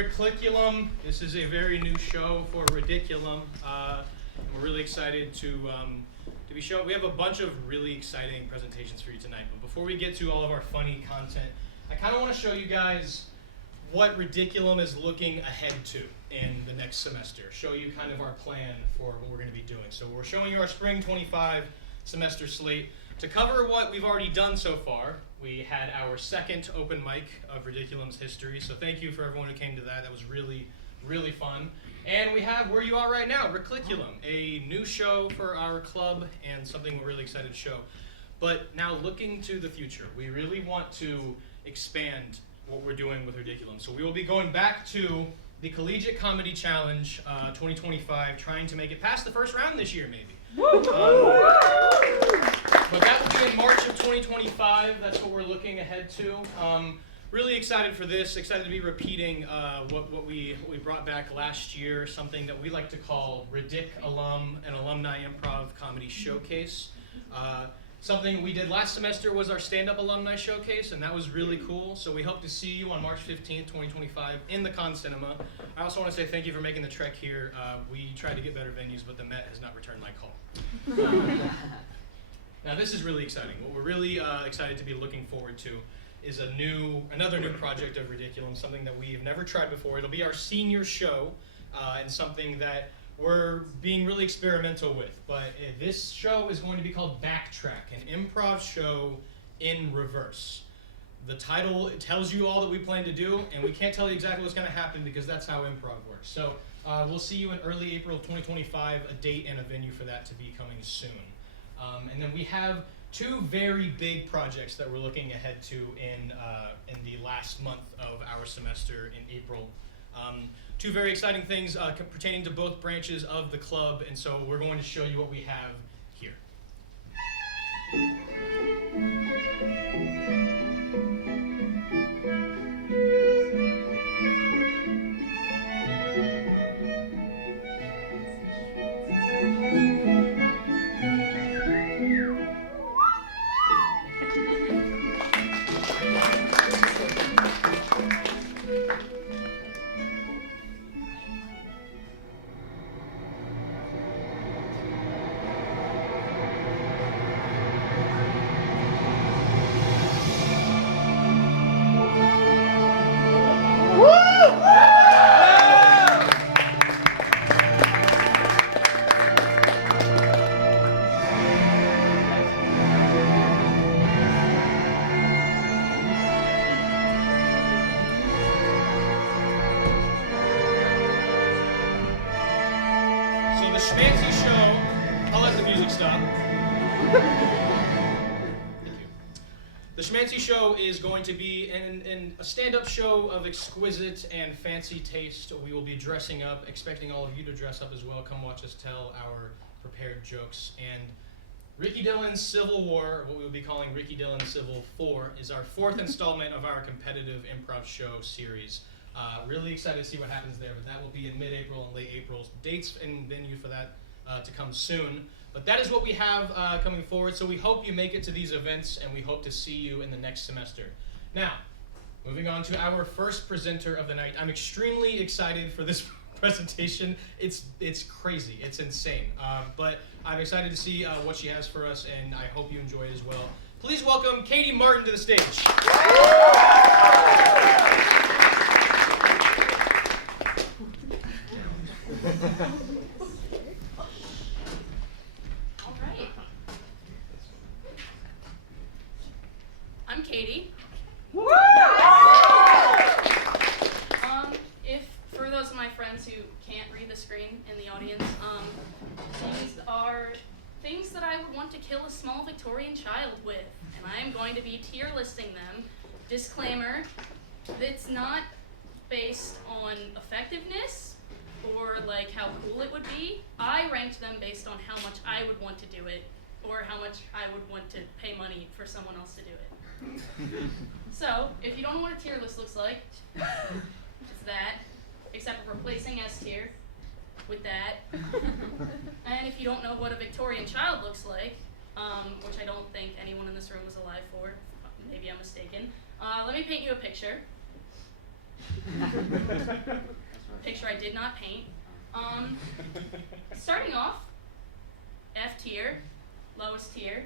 RiCLICKulum. This is a very new show for Ridiculum. We're really excited to be showing. We have a bunch of really exciting presentations for you tonight. But before we get to all of our funny content, I kind of want to show you guys what Ridiculum is looking ahead to in the next semester. Show you kind of our plan for what we're going to be doing. So we're showing you our Spring 25 semester slate. To cover what we've already done so far, we had our second open mic of Ridiculum's history. So thank you for everyone who came to that. That was really, really fun. And we have Where You Are Right Now, RiCLICKulum, a new show for our club and something we're really excited to show. But now looking to the future, we really want to expand what we're doing with Ridiculum. So we will be going back to the Collegiate Comedy Challenge 2025, trying to make it past the first round this year, maybe. But that will be in March of 2025. That's what we're looking ahead to. Really excited for this. Excited to be repeating what we brought back last year, something that we like to call Ridiculum, an alumni improv comedy showcase. Something we did last semester was our stand-up alumni showcase, and that was really cool. So we hope to see you on March 15th, 2025 in the Con Cinema. I also want to say thank you for making the trek here. We tried to get better venues, but the Met has not returned my call. Now this is really exciting. What we're really excited to be looking forward to is another new project of Ridiculum, something that we've never tried before. It'll be our senior show, and something that we're being really experimental with. But this show is going to be called Backtrack, an improv show in reverse. The title tells you all that we plan to do, and we can't tell you exactly what's going to happen because that's how improv works. So we'll see you in early April 2025, a date and a venue for that to be coming soon. And then we have two very big projects that we're looking ahead to in the last month of our semester in April. Two very exciting things pertaining to both branches of the club, and so we're going to show you what we have here. Schmancy show, I'll let the music stop. Thank you. The Schmancy show is going to be a stand-up show of exquisite and fancy taste. We will be dressing up, expecting all of you to dress up as well. Come watch us tell our prepared jokes. And Ricky Dillon's Civil War, what we will be calling Ricky Dillon Civil 4, is our fourth installment of our competitive improv show series. Really excited to see what happens there, but that will be in mid-April and late April. Dates and venue for that to come soon. But that is what we have coming forward, so we hope you make it to these events, and we hope to see you in the next semester. Now, moving on to our first presenter of the night. I'm extremely excited for this presentation. It's crazy. It's insane. But I'm excited to see what she has for us, and I hope you enjoy it as well. Please welcome Katie Martin to the stage. All right. I'm Katie. If for those of my friends who can't read the screen in the audience, these are things that I would want to kill a small Victorian child with, and I am going to be tier listing them. Disclaimer, it's not based on effectiveness or like how cool it would be. I ranked them based on how much I would want to do it or how much I would want to pay money for someone else to do it. So, if you don't know what a tier list looks like, it's that, except for replacing S tier with that. And if you don't know what a Victorian child looks like, which I don't think anyone in this room was alive for, maybe I'm mistaken, let me paint you a picture. Picture I did not paint. Starting off, F tier, lowest tier.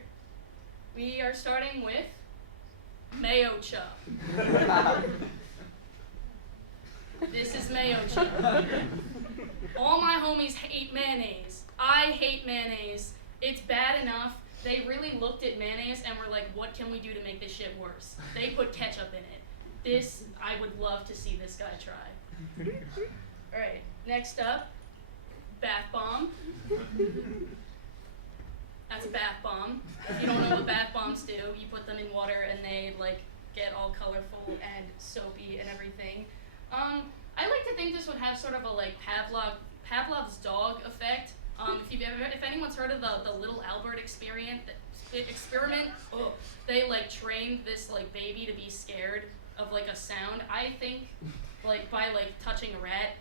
We are starting with Mayo Chup. This is Mayo Chup. All my homies hate mayonnaise. I hate mayonnaise. It's bad enough. They really looked at mayonnaise and were like, what can we do to make this shit worse? They put ketchup in it. This, I would love to see this guy try. Alright, next up, bath bomb. That's a bath bomb. If you don't know what bath bombs do, you put them in water and they like get all colorful and soapy and everything. I like to think this would have sort of a like Pavlov's dog effect. If anyone's heard of the Little Albert experiment, they like trained this like baby to be scared of like a sound. I think like by like touching a rat,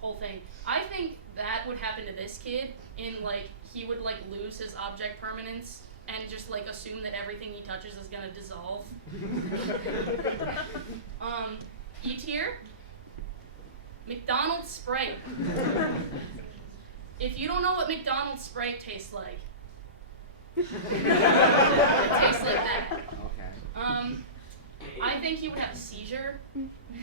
whole thing. I think that would happen to this kid in like he would like lose his object permanence and just like assume that everything he touches is gonna dissolve. E tier, McDonald's Sprite. If you don't know what McDonald's Sprite tastes like, it tastes like that. Okay. I think he would have a seizure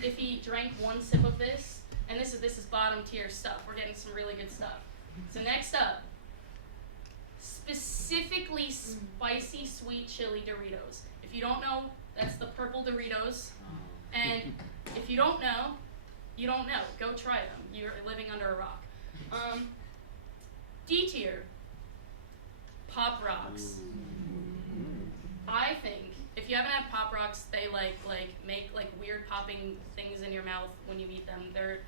if he drank one sip of this. And this is bottom tier stuff. We're getting some really good stuff. So next up, specifically spicy sweet chili Doritos. If you don't know, that's the purple Doritos. And if you don't know, you don't know. Go try them. You're living under a rock. D tier, Pop Rocks. I think if you haven't had Pop Rocks, they like make like weird popping things in your mouth when you eat them. They're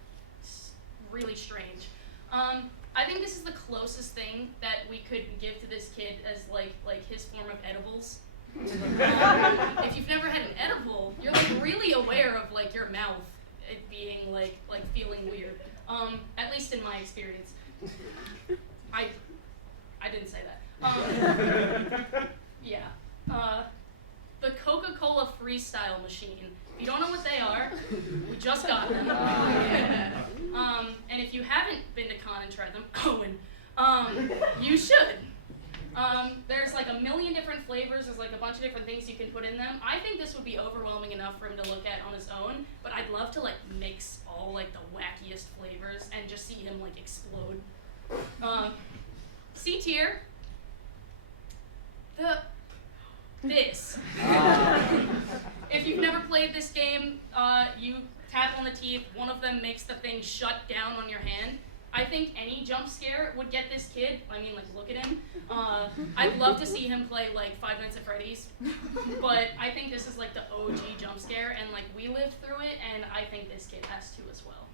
really strange. I think this is the closest thing that we could give to this kid as like his form of edibles. If you've never had an edible, you're like really aware of like your mouth it being like feeling weird. At least in my experience. I didn't say that. Yeah. The Coca-Cola Freestyle Machine. If you don't know what they are, we just got them. And if you haven't been to con and tried them, Owen, you should. There's like a million different flavors. There's like a bunch of different things you can put in them. I think this would be overwhelming enough for him to look at on his own, but I'd love to like mix all like the wackiest flavors and just see him like explode. C tier. This. If you've never played this game, you tap on the teeth, one of them makes the thing shut down on your hand. I think any jump scare would get this kid. I mean, like, look at him. I'd love to see him play, like, Five Nights at Freddy's. But I think this is, like, the OG jump scare, and, like, we lived through it, and I think this kid has to as well.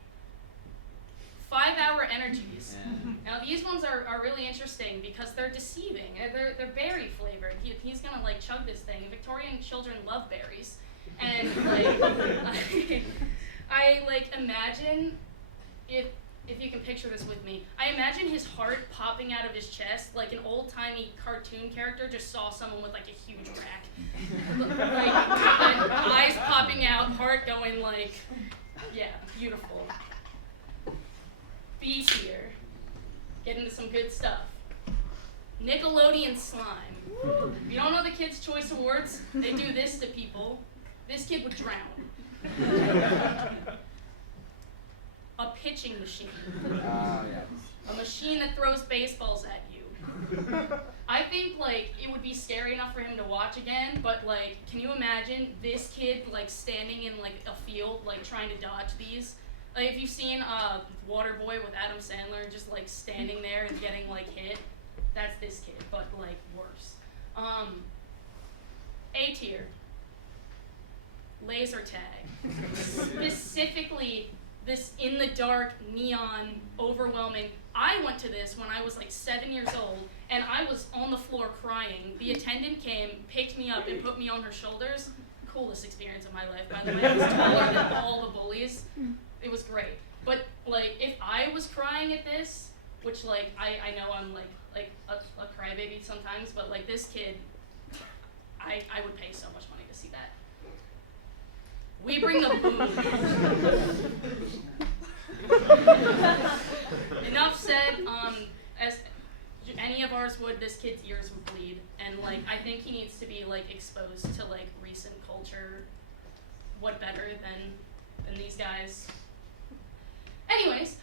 5-hour energies. Now, these ones are really interesting because they're deceiving. They're berry flavored. He's gonna, like, chug this thing. Victorian children love berries. And, like, I like, imagine if you can picture this with me, I imagine his heart popping out of his chest like an old-timey cartoon character just saw someone with like a huge rack. Like, eyes popping out, heart going like, yeah, beautiful. B tier. Get into some good stuff. Nickelodeon slime. If you don't know the Kids' Choice Awards, they do this to people. This kid would drown. A pitching machine. Yes. A machine that throws baseballs at you. I think, like, it would be scary enough for him to watch again, but, like, can you imagine this kid, like, standing in, like, a field, like, trying to dodge these? Like, if you've seen Waterboy with Adam Sandler just, like, standing there and getting, like, hit, that's this kid, but, like, worse. A tier. Laser tag. Specifically, this in-the-dark, neon, overwhelming. I went to this when I was like 7 years old, and I was on the floor crying. The attendant came, picked me up, and put me on her shoulders. Coolest experience of my life, by the way. I was taller than all the bullies. It was great. But like, if I was crying at this, which like I know I'm like a crybaby sometimes, but like this kid, I would pay so much money to see that. We bring the booze. Enough said. As any of ours would, this kid's ears would bleed, and like I think he needs to be like exposed to like recent culture. What better than these guys? Anyways,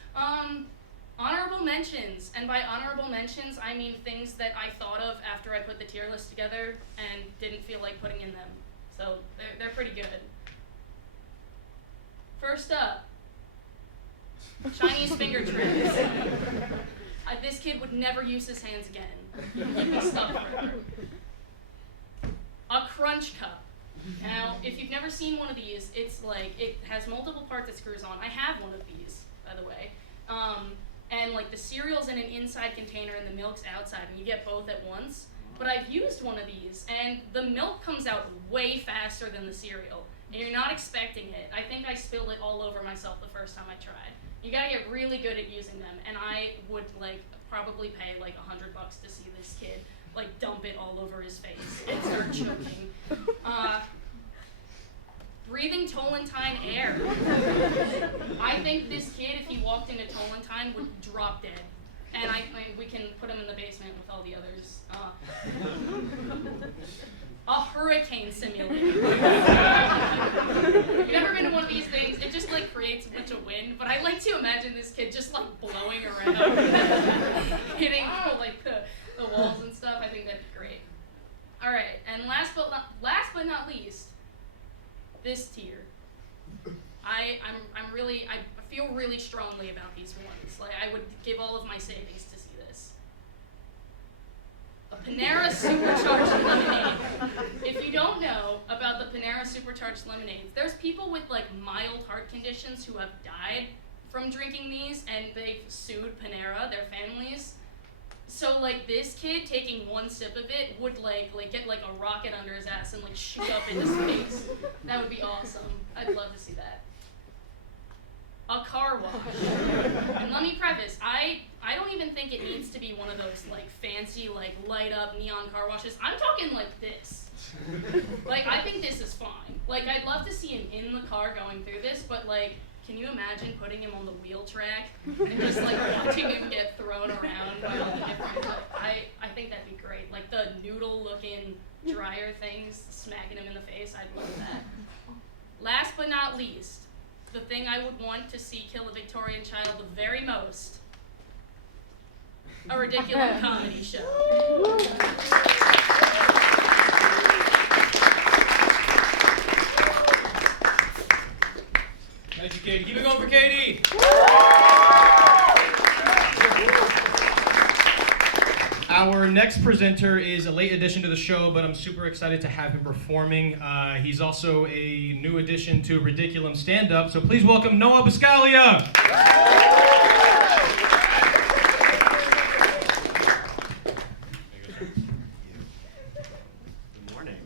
honorable mentions, and by honorable mentions I mean things that I thought of after I put the tier list together and didn't feel like putting in them. So they're pretty good. First up, Chinese finger tricks. This kid would never use his hands again. He'd be stuck forever. A crunch cup. Now, if you've never seen one of these, it's like, it has multiple parts it screws on. I have one of these, by the way. And like the cereal's in an inside container and the milk's outside, and you get both at once. But I've used one of these, and the milk comes out way faster than the cereal. And you're not expecting it. I think I spilled it all over myself the first time I tried. You gotta get really good at using them, and I would like probably pay like $100 to see this kid like dump it all over his face and start choking. Breathing Tolentine air. I think this kid, if he walked into Tolentine, would drop dead. And we can put him in the basement with all the others. A hurricane simulator. If you've never been to one of these things, it just like creates a bunch of wind, but I like to imagine this kid just like blowing around, hitting like the walls and stuff. I think that'd be great. All right, and last but not least, this tier. I feel really strongly about these ones. Like I would give all of my savings to see this. A Panera Supercharged Lemonade. If you don't know about the Panera Supercharged Lemonades, there's people with like mild heart conditions who have died from drinking these, and they've sued Panera, their families. So like this kid taking one sip of it would like get like a rocket under his ass and like shoot up into space. That would be awesome. I'd love to see that. A car wash. And let me preface, I don't even think it needs to be one of those like fancy like light up neon car washes. I'm talking like this. Like I think this is fine. Like I'd love to see him in the car going through this, but like can you imagine putting him on the wheel track and just like watching him get thrown around by all the different like, I think that'd be great. Like the noodle looking dryer things smacking him in the face, I'd love that. Last but not least, the thing I would want to see kill a Victorian child the very most, a Ridiculum comedy show. Thank you, Katie. Keep it going for Katie. Our next presenter is a late addition to the show, but I'm super excited to have him performing. He's also a new addition to Ridiculum stand-up, so please welcome Noah Biscaglia. Good morning.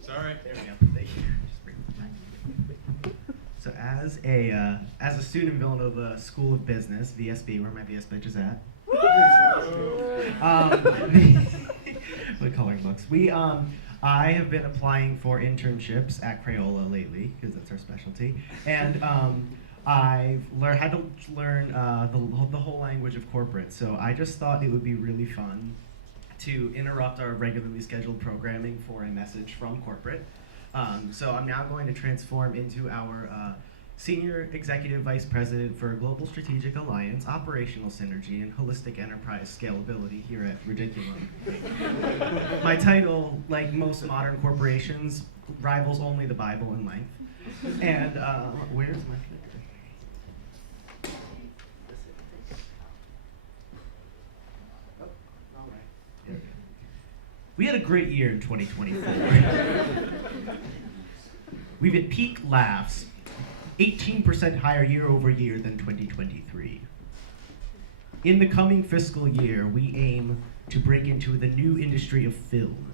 Sorry. There we go. Thank you. Just bring it back. So as a student in Villanova School of Business, VSB, where my VS bitch is at. With coloring books. I have been applying for internships at Crayola lately because that's our specialty, and I've had to learn the whole language of corporate. So I just thought it would be really fun to interrupt our regularly scheduled programming for a message from corporate. So I'm now going to transform into our Senior Executive Vice President for Global Strategic Alliance, Operational Synergy, and Holistic Enterprise Scalability here at Ridiculum. My title, like most modern corporations, rivals only the Bible in length. And where's my clicker? Oh, wrong way. There we go. We had a great year in 2024. We've hit peak laughs, 18% higher year over year than 2023. In the coming fiscal year, we aim to break into the new industry of film.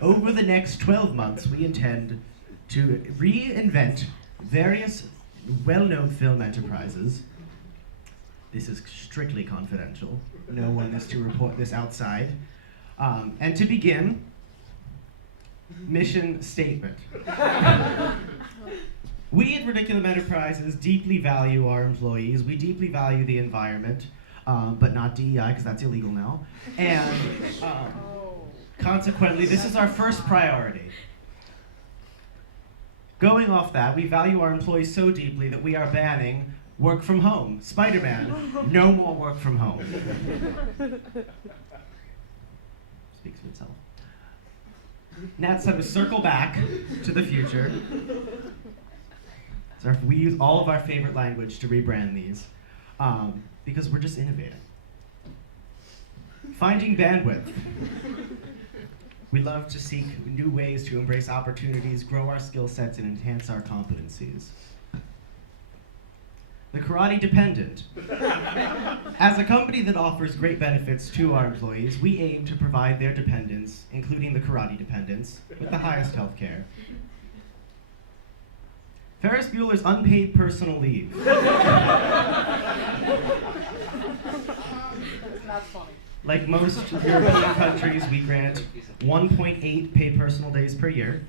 Over the next 12 months, we intend to reinvent various well-known film enterprises. This is strictly confidential. No one is to report this outside. And to begin, mission statement. We at Ridiculum Enterprises deeply value our employees. We deeply value the environment, but not DEI, because that's illegal now. And consequently, this is our first priority. Going off that, we value our employees so deeply that we are banning work from home. Spider-Man, no more work from home. Speaks for itself. Nat said to circle back to the future. So we use all of our favorite language to rebrand these, because we're just innovating. Finding bandwidth. We love to seek new ways to embrace opportunities, grow our skill sets, and enhance our competencies. The karate dependent. As a company that offers great benefits to our employees, we aim to provide their dependents, including the karate dependents, with the highest health care. Ferris Bueller's unpaid personal leave. That's funny. Like most European countries, we grant 1.8 paid personal days per year.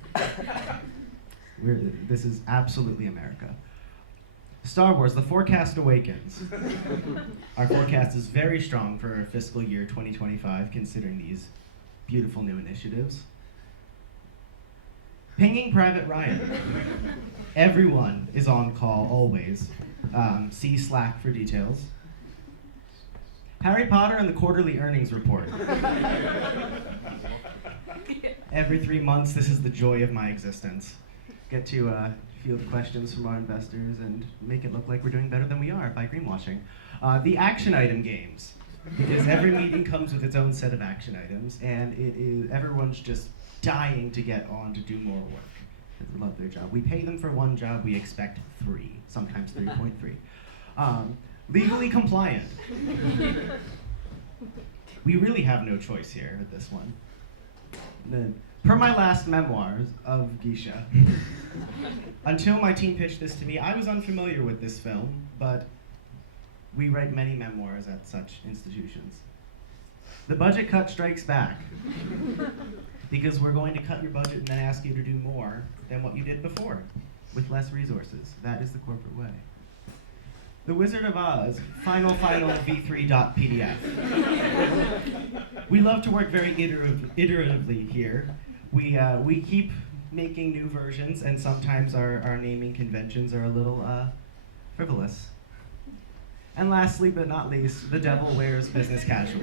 This is absolutely America. Star Wars, The Forecast Awakens. Our forecast is very strong for fiscal year 2025, considering these beautiful new initiatives. Pinging Private Ryan. Everyone is on call, always. See Slack for details. Harry Potter and the Quarterly Earnings Report. Every 3 months, this is the joy of my existence. Get to field questions from our investors and make it look like we're doing better than we are by greenwashing. The action item games, because every meeting comes with its own set of action items, and everyone's just dying to get on to do more work. They love their job. We pay them for one job, we expect 3, sometimes 3.3. Legally compliant. We really have no choice here with this one. Per my last memoirs of Geisha, until my team pitched this to me, I was unfamiliar with this film, but we write many memoirs at such institutions. The budget cut strikes back, because we're going to cut your budget and then ask you to do more than what you did before, with less resources. That is the corporate way. The Wizard of Oz, final v3.pdf. We love to work very iteratively here. We keep making new versions, and sometimes our naming conventions are a little frivolous. And lastly, but not least, the devil wears business casual.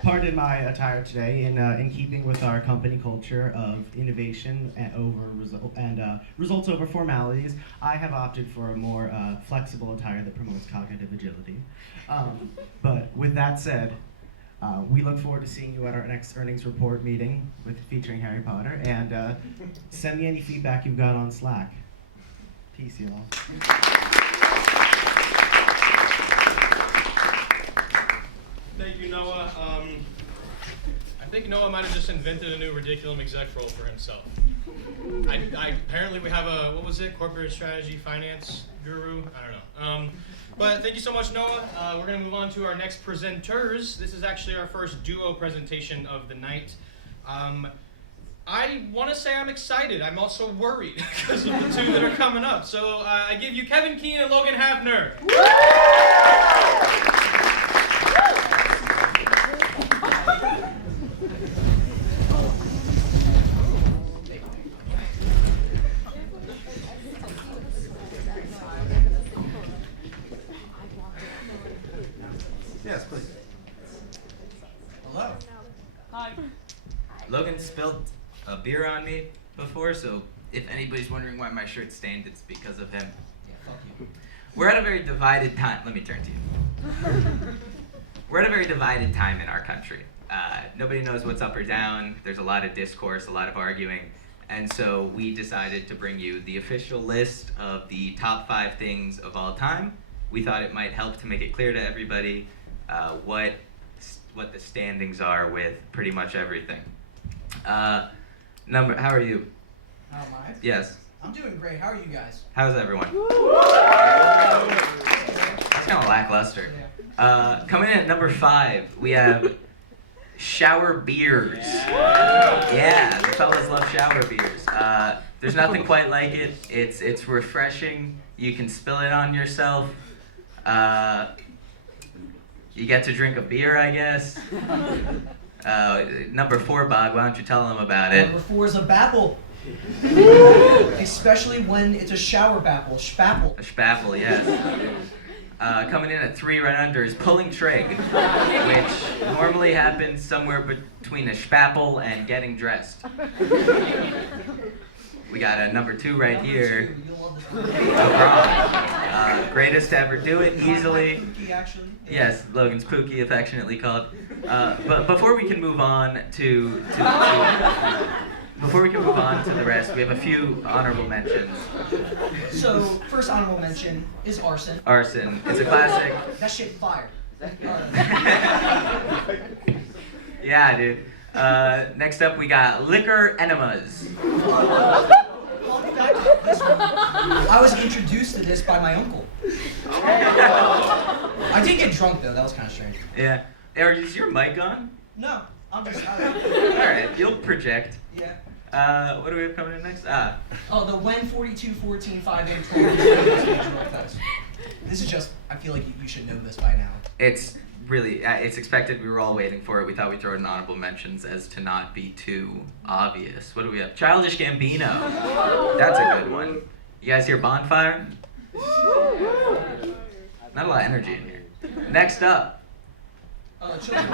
Pardon my attire today. In keeping with our company culture of innovation and results over formalities, I have opted for a more flexible attire that promotes cognitive agility. But with that said, we look forward to seeing you at our next earnings report meeting featuring Harry Potter, and send me any feedback you've got on Slack. Peace, y'all. Thank you, Noah. I think Noah might have just invented a new Ridiculum exec role for himself. Apparently we have a, what was it, corporate strategy finance guru? I don't know. But thank you so much, Noah. We're going to move on to our next presenters. This is actually our first duo presentation of the night. I want to say I'm excited. I'm also worried because of the two that are coming up. So I give you Kevin Keane and Logan Hafner. Yes, please. Hello. Hi. Logan spilled a beer on me before, so if anybody's wondering why my shirt's stained, it's because of him. Yeah, fuck you. We're at a very divided time. Let me turn to you. We're at a very divided time in our country. Nobody knows what's up or down. There's a lot of discourse, a lot of arguing. And so we decided to bring you the official list of the top 5 things of all time. We thought it might help to make it clear to everybody what the standings are with pretty much everything. How are you? How am I? Yes. I'm doing great. How are you guys? How's everyone? It's kind of lackluster. Coming in at number 5, we have shower beers. Yeah, the fellas love shower beers. There's nothing quite like it. It's refreshing. You can spill it on yourself. You get to drink a beer, I guess. Number 4, Bog, why don't you tell them about it? Number 4 is a bapple. Especially when it's a shower bapple, spapple. A spapple, yes. Coming in at 3 right under is pulling trig, which normally happens somewhere between a spapple and getting dressed. We got a number 2 right here. You'll love this one. No problem. Greatest to ever do it, easily. Pookie, actually. Yes, Logan's Pookie, affectionately called. But before we can move on to the rest, we have a few honorable mentions. So, first honorable mention is arson. Arson, it's a classic. That shit fire. Yeah, dude. Next up, we got liquor enemas. Fun fact about this one, I was introduced to this by my uncle. I did get drunk though, that was kind of strange. Yeah. Eric, is your mic on? No, I'm just, Alright, you'll project. yeah. What do we have coming in next? Oh, the when 42, 14, 5, 8, 12. This is just, I feel like you should know this by now. It's really, it's expected. We were all waiting for it. We thought we'd throw in honorable mentions as to not be too obvious. What do we have? Childish Gambino. That's a good one. You guys hear Bonfire? Not a lot of energy in here. Next up. Children.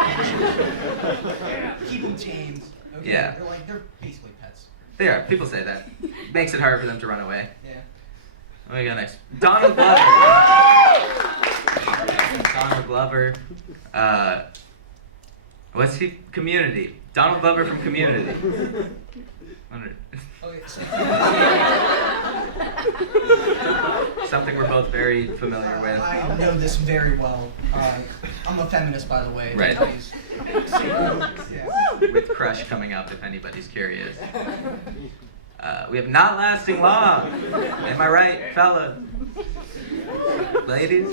Keep them tamed. Okay? Yeah. They're basically pets. They are. People say that. Makes it hard for them to run away. Yeah. What do we got next? Donald Glover. Donald Glover. What's he? Community. Donald Glover from Community. Okay, so Something we're both very familiar with. I know this very well. I'm a feminist, by the way. Right. Yeah. With Crush coming up, if anybody's curious. We have Not Lasting Long. Am I right, fella? Ladies?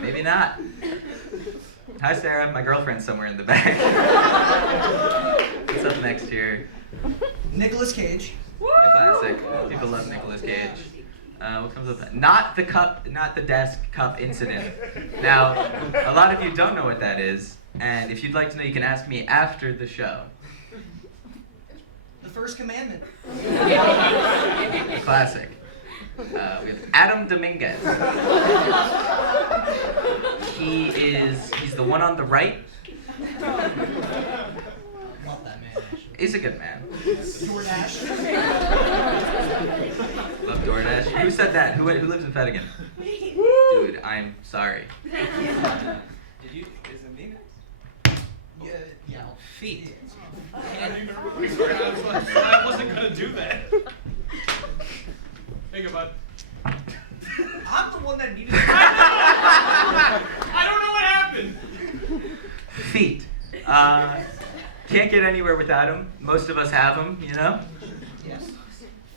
Maybe not. Hi, Sarah. My girlfriend's somewhere in the back. What's up next here? Nicolas Cage. The classic. People love Nicolas Cage. What comes up? Not the desk cup incident. Now, a lot of you don't know what that is, and if you'd like to know, you can ask me after the show. The First Commandment. The classic. We have Adam Dominguez. He's the one on the right. Love that man, actually. He's a good man. DoorDash. Love DoorDash. Who said that? Who lives in Fettigan? Dude, I'm sorry. Is it me next? Yeah. Feet. I wasn't gonna do that. Think about it. I'm the one that needed I don't know what happened. Feet. Can't get anywhere without them. Most of us have them, you know? Yes.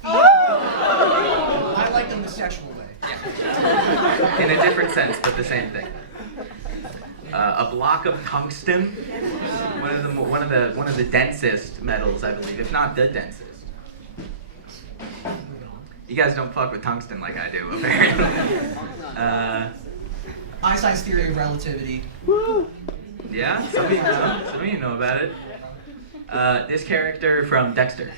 I like them the sexual way. In a different sense, but the same thing. A block of tungsten, one of the densest metals, I believe, if not the densest. You guys don't fuck with tungsten like I do, apparently. Einstein's theory of relativity. Yeah, some of you know. Some of you know about it. This character from Dexter.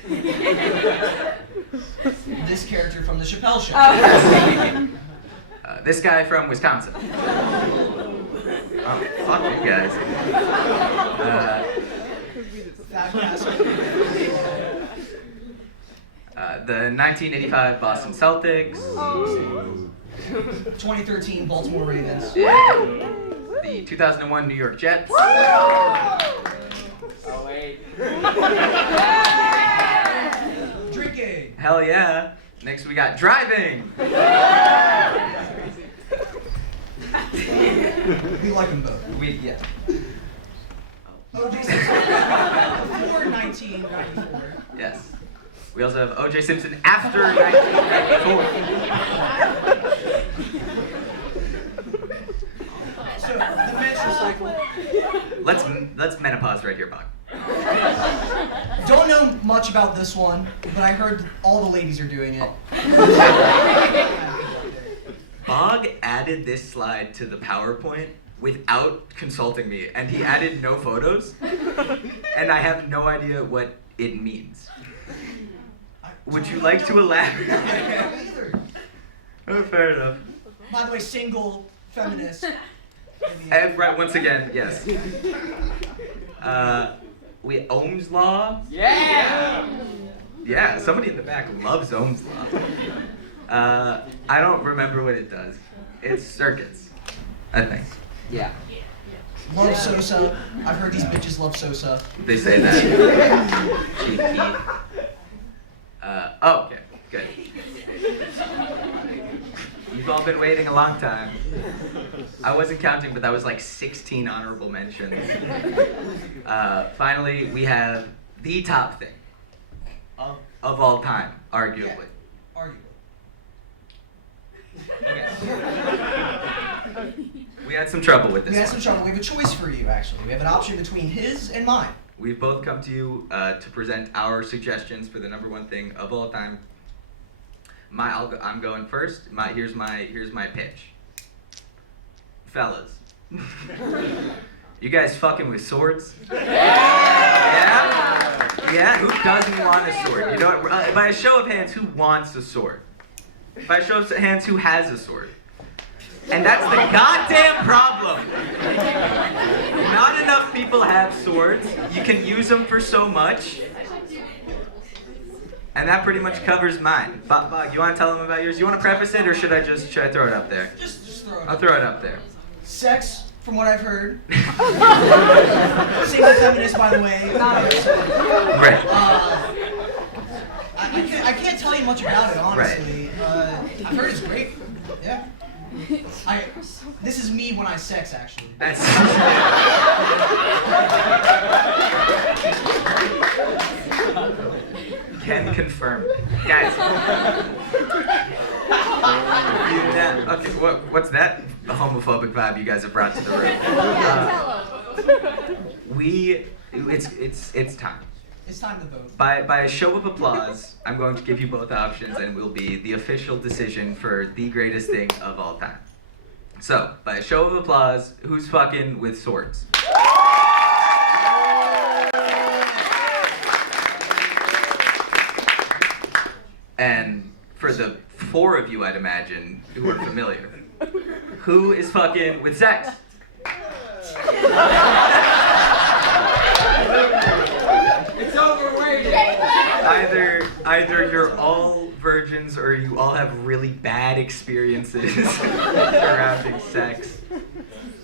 This character from the Chappelle Show. This guy from Wisconsin. Oh, fuck you guys. Fat Castle. The 1985 Boston Celtics. 2013 Baltimore Ravens. The 2001 New York Jets. Oh, wait. Drinking. Hell yeah. Next we got driving. We like them both. Yeah. O.J. Simpson. Before 1994. Yes. We also have O.J. Simpson after 1994. So, the menstrual cycle. Let's menopause right here, Bog. Don't know much about this one, but I heard all the ladies are doing it. Bog added this slide to the PowerPoint without consulting me, and he added no photos, and I have no idea what it means. Would you like to elaborate? Oh, fair enough. By the way, single, feminist. And right, once again, yes. Ohm's law? Yeah! Yeah, somebody in the back loves Ohm's law. I don't remember what it does. It's circuits, I think. Yeah. Love Sosa. I've heard these bitches love Sosa. They say that. Cheeky. Oh, okay, good. You've all been waiting a long time. I wasn't counting, but that was like 16 honorable mentions. Finally, we have the top thing of all time, arguably. Yeah, arguably. Okay. We had some trouble with this We had one. some trouble. We have a choice for you, actually. We have an option between his and mine. We've both come to you to present our suggestions for the number one thing of all time. I'm going first. Here's my pitch. Fellas, you guys fucking with swords? Yeah? Yeah? Who doesn't want a sword? You know what? By a show of hands, who wants a sword? By a show of hands, who has a sword? And that's the goddamn problem. Not enough people have swords. You can use them for so much. And that pretty much covers mine. Bog, you want to tell them about yours? You want to preface it, or should I throw it up there? Just throw it. I'll throw it up there. Sex, from what I've heard. Single feminist, by the way. Right. I can't tell you much about it, honestly. I've heard it's great. Yeah. This is me when I sex, actually. That's. Can confirm, guys. Okay, what's that homophobic vibe you guys have brought to the room? It's time. It's time to vote. By a show of applause, I'm going to give you both options, and it will be the official decision for the greatest thing of all time. So, by a show of applause, who's fucking with swords? And for the 4 of you, I'd imagine, who are familiar, who is fucking with sex? It's overrated. Either you're all virgins or you all have really bad experiences surrounding sex.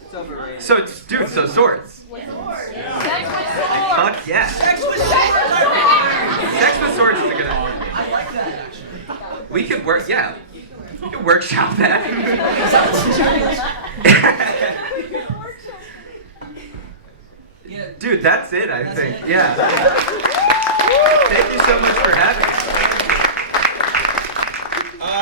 It's overrated. So swords. Sex with swords. Fuck yeah. Sex with swords! Sex with swords is a good idea. I like that, actually. We could work, yeah. We could workshop that. Yeah. Dude, that's it, I That's think. it. Yeah. Thank you so much for having us.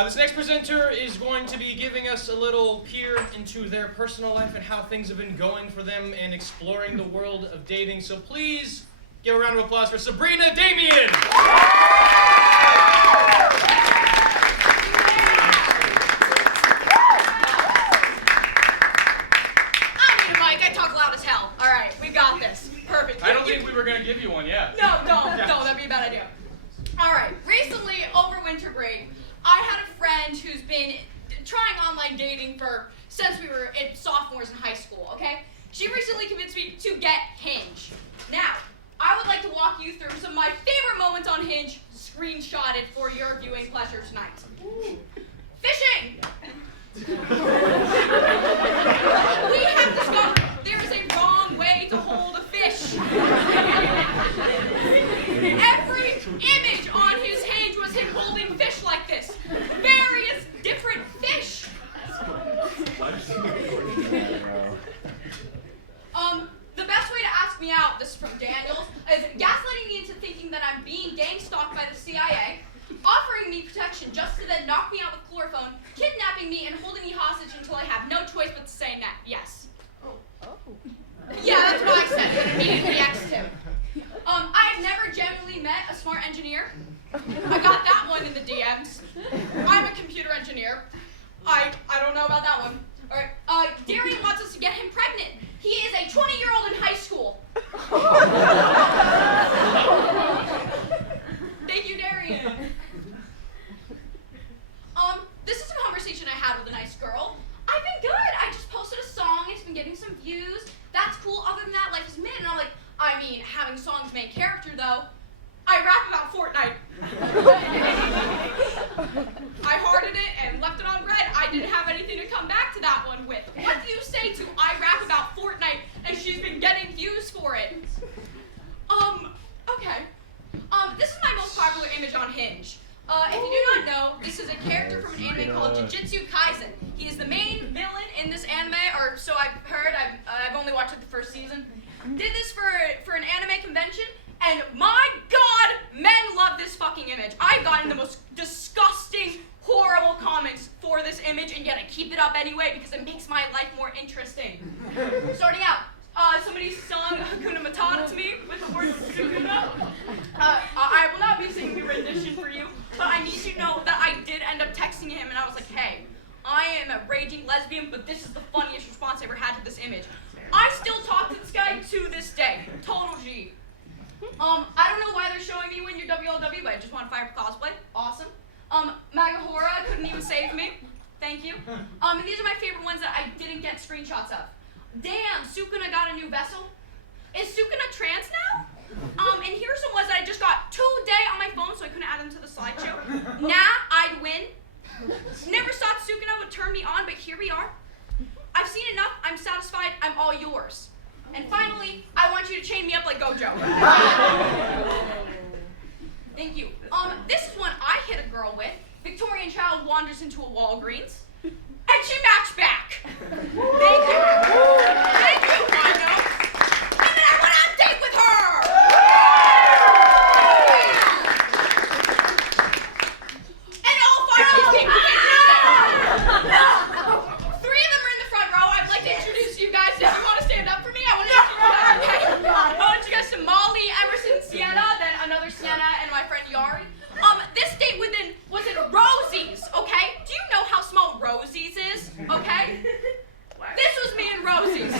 This next presenter is going to be giving us a little peer into their personal life and how things have been going for them and exploring the world of dating. So please give a round of applause for Sabrina Damien. I talk loud as hell. All right, we got this. Perfect. I don't think we were going to give you one, yeah. No, that'd be a bad idea. All right, recently over winter break, I had a friend who's been trying online dating since we were sophomores in high school. Okay, she recently convinced me to get Hinge. Now, I would like to walk you through some of my favorite moments on Hinge, screenshotted for your viewing pleasure tonight. Fishing. We have discovered there is a wrong way to hold a fish. Every image on his Hinge was him holding fish like this. Various different fish. The best way to ask me out, this is from Daniels, is gaslighting me into thinking that I'm being gang stalked by the CIA, offering me protection just to then knock me out with chloroform, kidnapping me and holding me hostage until I have no choice but to say yes. Yeah, that's what I and immediately X'd him. I've never genuinely met a smart engineer. I got that one in the DMs. I'm a computer engineer. I don't know about that one. All right. Darian wants us to get him pregnant. He is a 20-year-old in high school. Thank you, Darian. This is a conversation I had with a nice girl. I've been good. I just posted a song. It's been getting some views. That's cool. Other than that, life is mid. And I'm like, I mean, having songs main character, though. I rap about Fortnite. I hearted it and left it on red. I didn't have anything to come back to that one with. What do you say to I rap about Fortnite and she's been getting views for it? Okay. This is my most popular image on Hinge. If you do not know, this is a character from an anime called Jujutsu Kaisen. He is the main villain in this anime, or so I've heard. I've only watched like the first season. Did this for an anime convention, and my God, men love this fucking image. I've gotten the most disgusting, horrible comments for this image, and yet I keep it up anyway because it makes my life more interesting. Starting out, somebody sung Hakuna Matata to me with the word Sukuna. I will not be singing the rendition for you, but I need you to know that I did end up texting him, and I was like, hey, I am a raging lesbian, but this is the funniest response I ever had to this image. I still talk to this guy to this day. Total G. I don't know why they're showing me when you're WLW, but I just want to fire for cosplay. Awesome. Magahora couldn't even save me. Thank you. And these are my favorite ones that I didn't get screenshots of. Damn, Sukuna got a new vessel. Is Sukuna trans now? And here are some ones that I just got today on my phone, so I couldn't add them to the slideshow. Nah, I'd win. Never thought Sukuna would turn me on, but here we are. I've seen enough, I'm satisfied, I'm all yours. And finally, I want you to chain me up like Gojo. Thank you. This is one I hit a girl with. Victorian child wanders into a Walgreens, and she matched back. Thank you. Thank you, I know. And then I went on a date with her. And all 5 of those people came no. 3 of them are in the front row. I'd like to introduce you guys. If you want to stand up for me, I want to introduce you guys. Okay. I want you guys to Molly, Emerson, Sienna, then another Sienna, and my friend Yari. This date was in Rosie's, okay? Do you know how small Rosie's is, okay? This was me and Rosie's.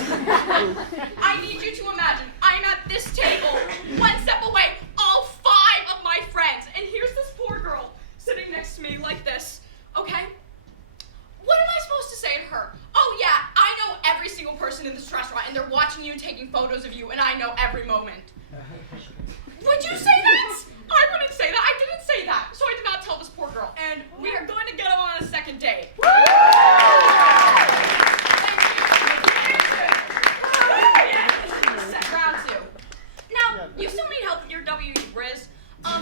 I need you to imagine, I'm at this table, one step away, all 5 of my friends, and here's this poor girl sitting next to me like this, okay? What am I supposed to say to her? Oh yeah, I know every single person in this restaurant, and they're watching you and taking photos of you, and I know every moment. Would you say that? I wouldn't say that. I didn't say that. So I did not tell this poor girl. And we are going to get on a second date. Round 2. Now, you still need help with your WE Riz. I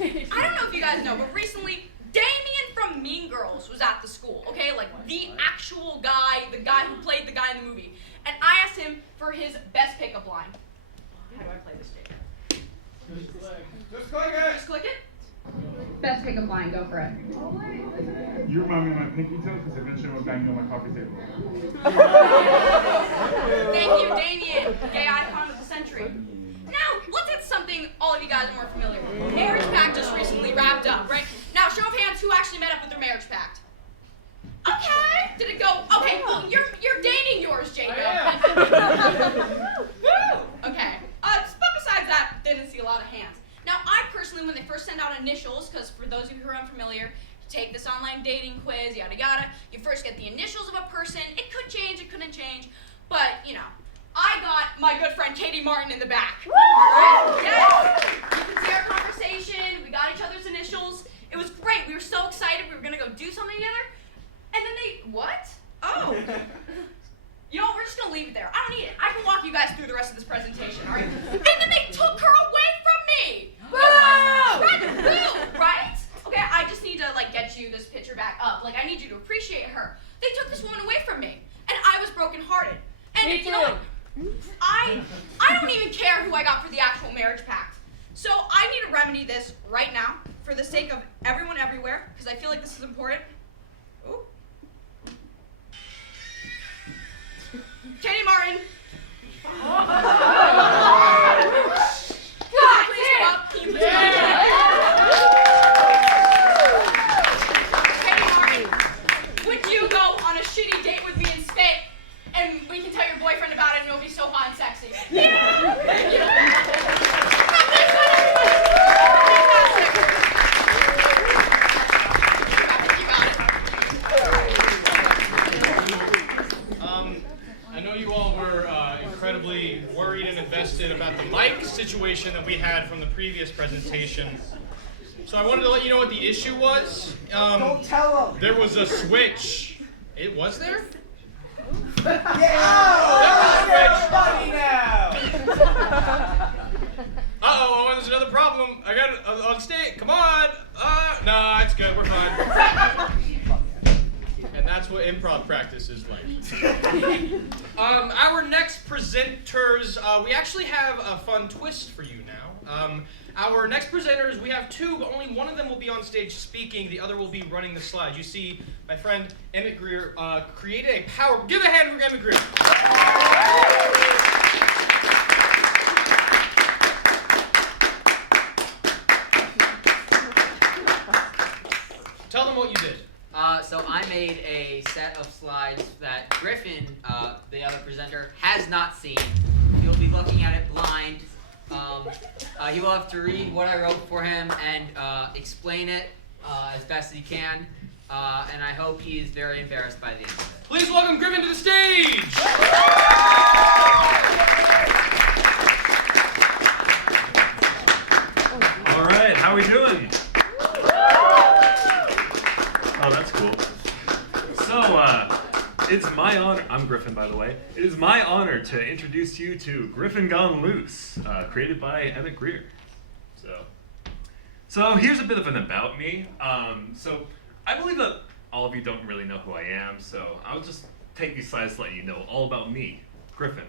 don't know if you guys know, but recently, Damien from Mean Girls was at the school, okay? Like, the actual guy, the guy who played the guy in the movie. And I asked him for his best pickup line. How do I play this game? Just click it! Just click it? Best pickup line, go for it. You remind me of my pinky toe because eventually I'm banging on my coffee table. Thank you, Damien, gay icon of the century. Now, let's hit something all of you guys are more familiar with. Marriage pact just recently wrapped up, right? Now, show of hands who actually met up with their marriage pact. Okay. Did it go? Okay, well, you're dating yours, Jacob. Woo! Okay. But besides that, didn't see a lot of hands. Now, I personally, when they first send out initials, because for those of you who are unfamiliar, you take this online dating quiz, yada yada, you first get the initials of a person. It could change, it couldn't change, but, you know, I got my good friend Katie Martin in the back. Right? Yes! You can see our conversation, we got each other's initials. It was great, we were so excited, we were gonna go do something together, and then they, what? Oh. You know, we're just gonna leave it there. I don't need it. I can walk you guys through the rest of this presentation, all right? And then they took her away from me! Boo! Right? Okay, I just need to, like, get you this picture back up. Like, I need you to appreciate her. They took this woman away from me, and I was brokenhearted. And you know what? I don't even care who I got for the actual marriage pact. So I need to remedy this right now for the sake of everyone everywhere, because I feel like this is important. Ooh. Katie Martin. it'll be so hot and sexy. I know you all were incredibly worried and invested about the mic situation that we had from the previous presentation. So I wanted to let you know what the issue was. Don't tell them. There was a switch. It was there? Everybody now. Uh-oh, there's another problem. I got it on stage. Come on. No, it's good. We're fine. And that's what improv practice is like. Our next presenters, we actually have a fun twist for you now. Our next presenters, we have two, but only one of them will be on stage speaking. The other will be running the slides. You see, my friend Emmett Greer created a power. Give a hand for Emmett Greer. Tell them what you did. So I made a set of slides that Griffin, the other presenter, has not seen. He'll be looking at it blind. He will have to read what I wrote for him and explain it as best as he can. And I hope he is very embarrassed by the end of it. Please welcome Griffin to the stage. All right, how we doing? Oh, that's cool. So, it's my honor. I'm Griffin, by the way. It is my honor to introduce you to Griffin Gone Loose, created by Emmett Greer. So here's a bit of an about me. So I believe that all of you don't really know who I am, so I'll just take these slides to let you know all about me, Griffin.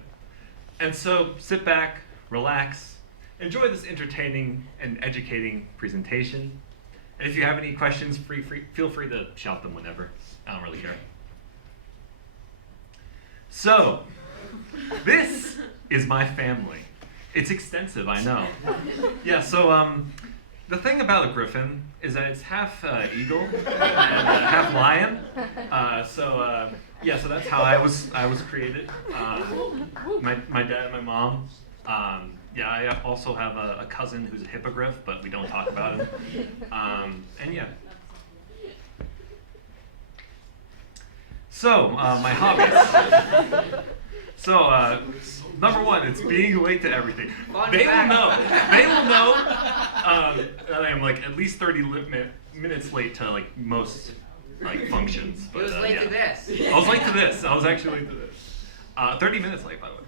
And so sit back, relax, enjoy this entertaining and educating presentation. And if you have any questions, feel free to shout them whenever. I don't really care. So, this is my family. It's extensive, I know. Yeah, so the thing about a griffin is that it's half eagle and half lion. Yeah, so that's how I was created. My dad and my mom. Yeah, I also have a cousin who's a hippogriff, but we don't talk about him. And yeah. So, my hobbies. So, number one, it's being late to everything. They will know that I am like at least 30 minutes late to like most like functions. But, He was late to this. I was late to this. I was actually late to this. 30 minutes late, by the way.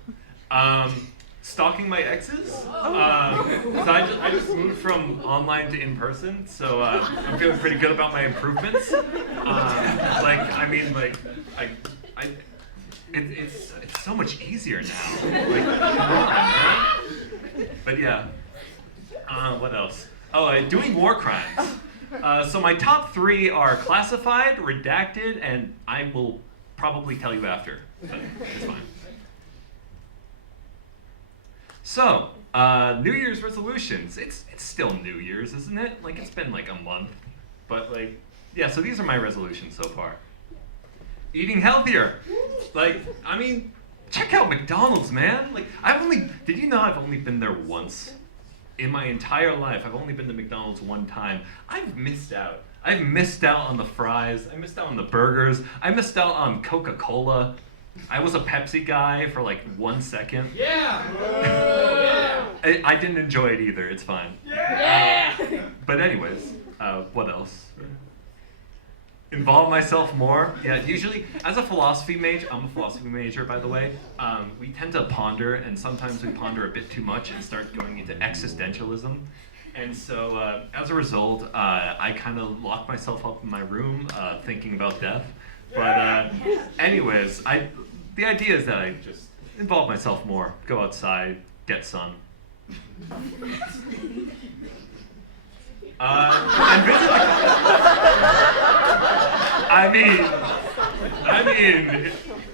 Stalking my exes. So I just moved from online to in person, so I'm feeling pretty good about my improvements. It's so much easier now. Like, come on, man. But yeah. What else? Oh, doing war crimes. So my top 3 are classified, redacted, and I will probably tell you after. But it's fine. So, New Year's resolutions. It's still New Year's, isn't it? Like, it's been like a month. But like, yeah, so these are my resolutions so far. Eating healthier. Like, I mean, check out McDonald's, man. Like, did you know I've only been there once? In my entire life, I've only been to McDonald's one time. I've missed out. I've missed out on the fries. I missed out on the burgers. I missed out on Coca-Cola. I was a Pepsi guy for like 1 second. Yeah! I didn't enjoy it either. It's fine. Yeah! But anyways, what else? Involve myself more. Yeah, usually as a philosophy major, I'm a philosophy major, by the way. We tend to ponder, and sometimes we ponder a bit too much and start going into existentialism. And so, as a result, I kind of lock myself up in my room, thinking about death. But anyways, the idea is that I just involve myself more, go outside, get sun. And visit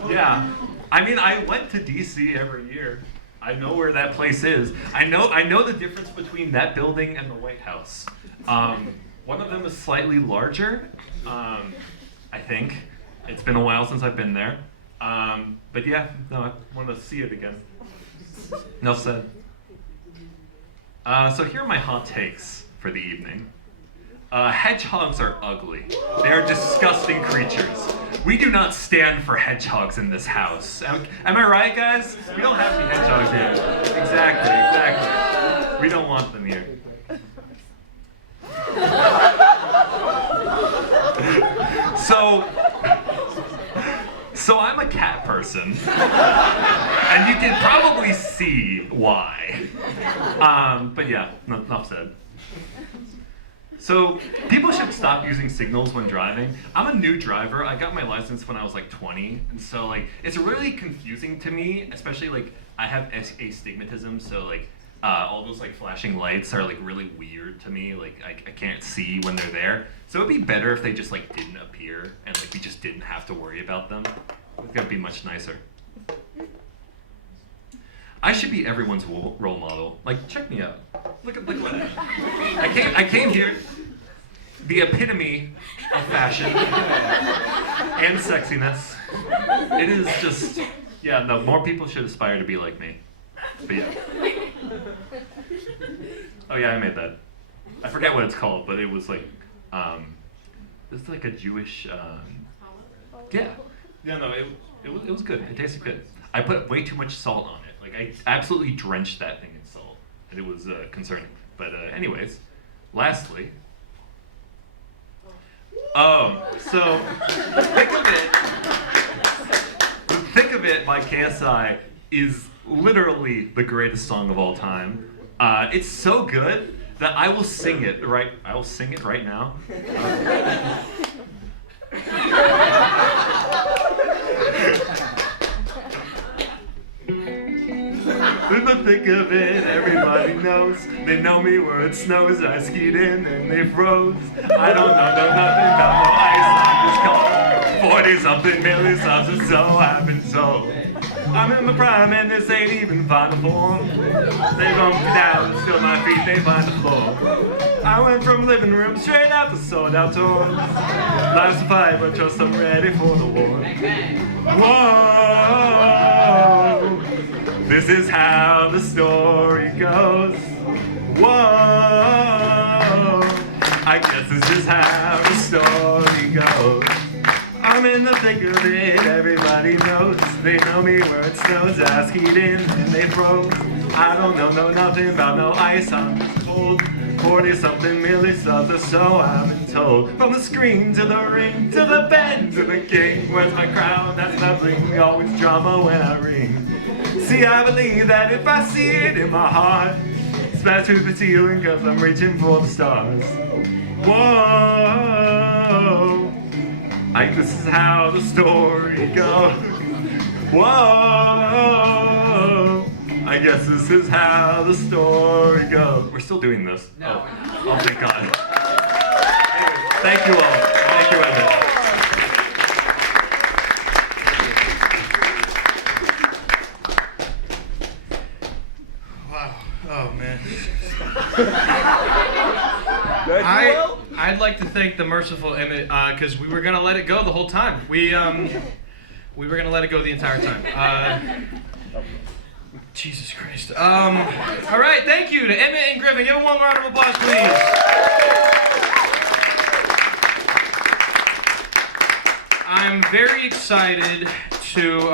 yeah. I mean, I went to DC every year. I know where that place is. I know the difference between that building and the White House. One of them is slightly larger, I think. It's been a while since I've been there. But yeah, no, I want to see it again. Enough said. So here are my hot takes for the evening. Hedgehogs are ugly. They are disgusting creatures. We do not stand for hedgehogs in this house. Am I right, guys? We don't have any hedgehogs here. Exactly. We don't want them here. So I'm a cat person, and you can probably see why. But yeah, enough said. So people should stop using signals when driving. I'm a new driver. I got my license when I was like 20, and so like it's really confusing to me, especially like I have astigmatism, so like all those like flashing lights are like really weird to me. Like I can't see when they're there. So it'd be better if they just like didn't appear and like we just didn't have to worry about them. It's gonna be much nicer. I should be everyone's role model. Like, check me out. Look what I came here, the epitome of fashion and sexiness. It is just, yeah, no, more people should aspire to be like me. But yeah. Oh yeah, I made that. I forget what it's called, but it was like, it's like a Jewish, yeah. Yeah, no, it was good. It tasted good. I put way too much salt on it. Like, I absolutely drenched that thing in salt, and it was concerning. But anyways, lastly, so Think of It by KSI is literally the greatest song of all time. It's so good that I will sing it right now. In the thick of it, everybody knows. They know me where it snows. I skied in and they froze. I don't know nothing about no ice. I'm just cold. 40-something million subs or so I've been told. I'm in my prime and this ain't even final form. They bump me down, still my feet, they find the floor. I went from living room straight out to sold out tours. Life's a fight, but trust I'm ready for the war. Whoa, this is how the story goes. Whoa, I guess this is how the story goes. I'm in the thick of it, everybody knows. They know me where it snows, I skied in and they froze. I don't know nothing about no ice, I'm just cold. 40-something milli subs or so I've been told. From the screen to the ring, to the bend, to the king. Where's my crown? That's my bling. Always drama when I ring. See, I believe that if I see it in my heart, smash through the ceiling cause I'm reaching for the stars. Whoa, this is how the story goes. Whoa, I guess this is how the story goes. We're still doing this. No. Oh, thank God. Anyways, thank you all. Thank you, Emmett. Wow. Oh, man. I'd like to thank the merciful Emmett because we were gonna let it go the whole time. We were gonna let it go the entire time. Jesus Christ. All right, thank you to Emmett and Griffin. Give them one round of applause, please. I'm very excited to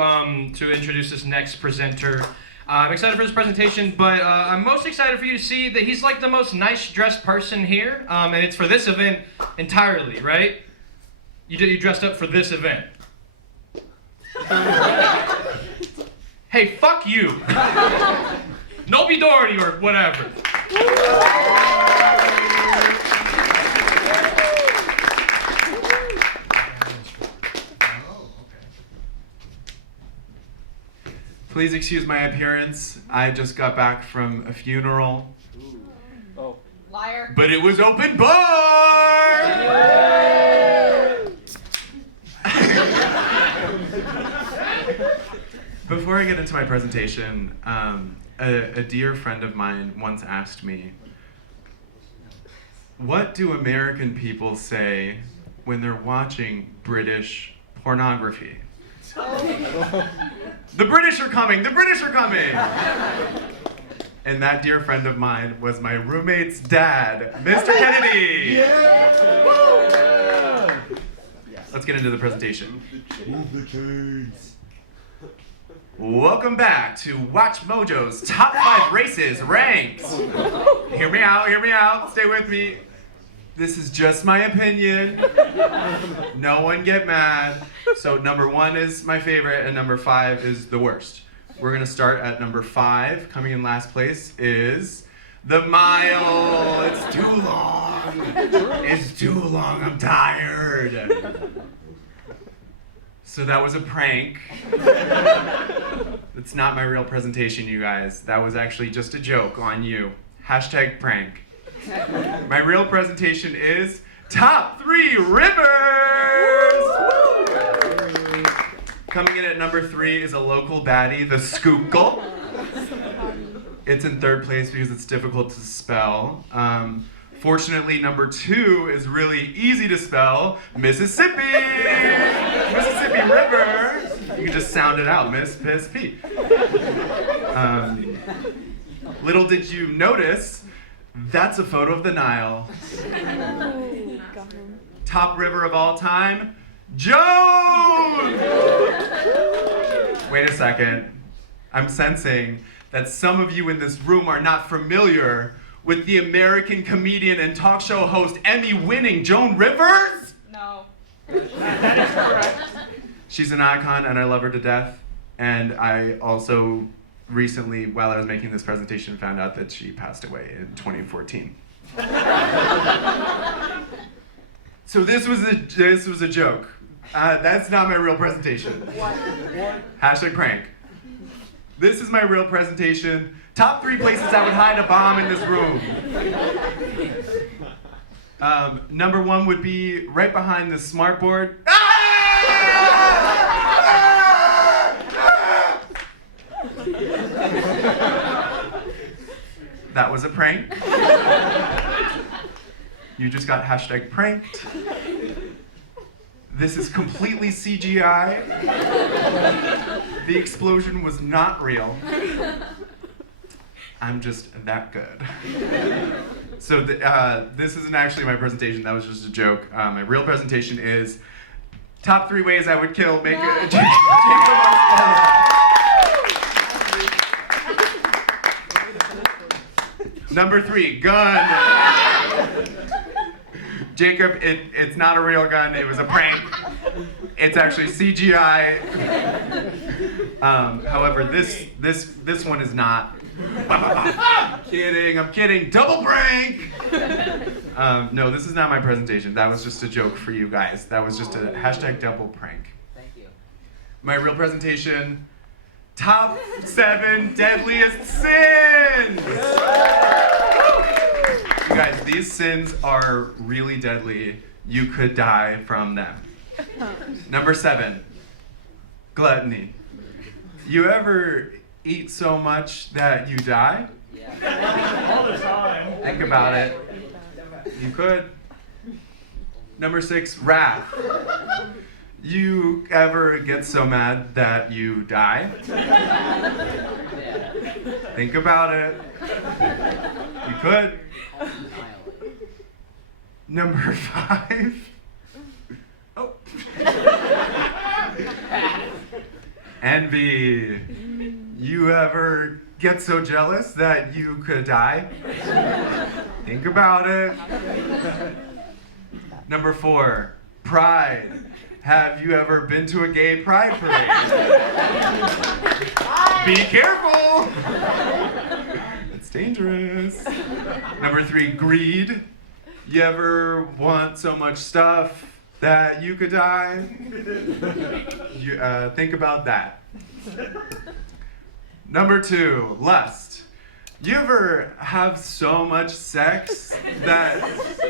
introduce this next presenter. I'm excited for this presentation, but I'm most excited for you to see that he's like the most nice dressed person here, and it's for this event entirely, right? You dressed up for this event. Hey, fuck you. Nobi Doherty or whatever. Please excuse my appearance. I just got back from a funeral. Oh. Liar. But it was open bar! Before I get into my presentation, a dear friend of mine once asked me, what do American people say when they're watching British pornography? The British are coming! The British are coming! And that dear friend of mine was my roommate's dad, Mr. Kennedy! Let's get into the presentation. Welcome back to Watch Mojo's Top 5 Races Ranks. Hear me out, stay with me. This is just my opinion. No one get mad. So number 1 is my favorite and number 5 is the worst. We're gonna start at number 5. Coming in last place is the mile. It's too long. It's too long, I'm tired. So that was a prank. It's not my real presentation, you guys. That was actually just a joke on you. Hashtag prank. My real presentation is Top 3 Rivers! Coming in at number 3 is a local baddie, the Schuylkill. It's in 3rd place because it's difficult to spell. Fortunately, number 2 is really easy to spell, Mississippi! Mississippi River! You can just sound it out, Miss-Piss-P. Little did you notice, that's a photo of the Nile. Top river of all time, Jones! Wait a second. I'm sensing that some of you in this room are not familiar with the American comedian and talk show host Emmy-winning Joan Rivers? No. That is correct. She's an icon and I love her to death. And I also recently, while I was making this presentation, found out that she passed away in 2014. So this was a joke. That's not my real presentation. What? Hashtag prank. This is my real presentation. Top 3 places I would hide a bomb in this room. Number 1 would be right behind the smartboard. That was a prank. You just got hashtag pranked. This is completely CGI. The explosion was not real. I'm just that good. So this isn't actually my presentation, that was just a joke. My real presentation is top 3 ways I would kill Jacob. Number 3, gun. Jacob, it's not a real gun, it was a prank. It's actually CGI. However, this one is not. I'm kidding, double prank! No, this is not my presentation. That was just a joke for you guys. That was just a hashtag double prank. Thank you. My real presentation, top 7 deadliest sins! You guys, these sins are really deadly. You could die from them. Number 7, gluttony. You ever eat so much that you die? Yeah. All the time. Think about it. You could. Number 6, wrath. You ever get so mad that you die? Think about it. You could. Number 5. Oh. Envy. You ever get so jealous that you could die? Think about it. Number 4, pride. Have you ever been to a gay pride parade? Be careful! It's dangerous. Number 3, greed. You ever want so much stuff that you could die? Think about that. Number 2, lust. You ever have so much sex that...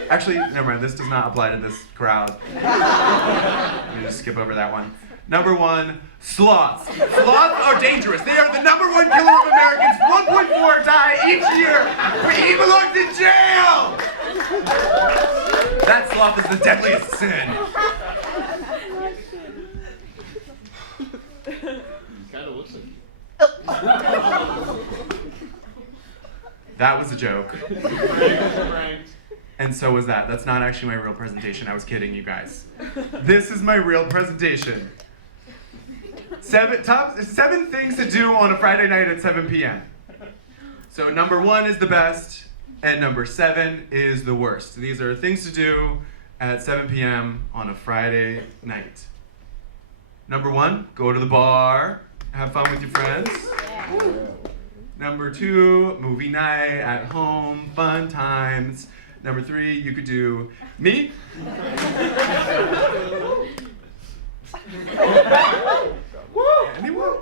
Actually, never mind, this does not apply to this crowd. Let me just skip over that one. Number 1, sloths. Sloths are dangerous. They are the #1 killer of Americans. 1.4 die each year. He belongs in jail! That sloth is the deadliest sin. That was a joke. And so was that. That's not actually my real presentation. I was kidding, you guys. This is my real presentation. 7 things to do on a Friday night at 7 p.m. So number 1 is the best, and number 7 is the worst. These are things to do at 7 p.m. on a Friday night. Number 1, go to the bar, have fun with your friends. Number 2, movie night at home, fun times. Number 3, you could do me. Anyone?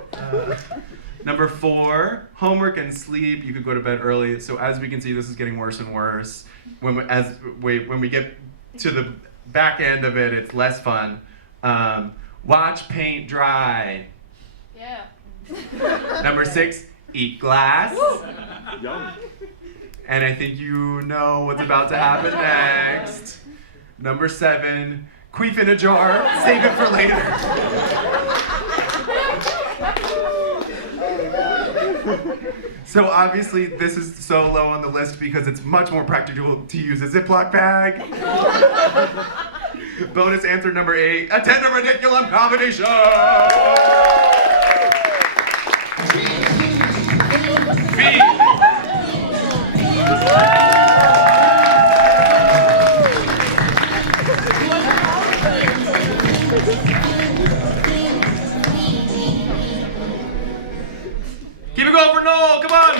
Number 4, homework and sleep. You could go to bed early. So as we can see, this is getting worse and worse. When we get to the back end of it, it's less fun. Watch paint dry. Yeah. Number 6, eat glass. And I think you know what's about to happen next. Number 7, queef in a jar. Save it for later. So obviously this is so low on the list because it's much more practical to use a Ziploc bag. Bonus answer number 8, attend a Ridiculum comedy show! B. Keep it going for Noel, come on!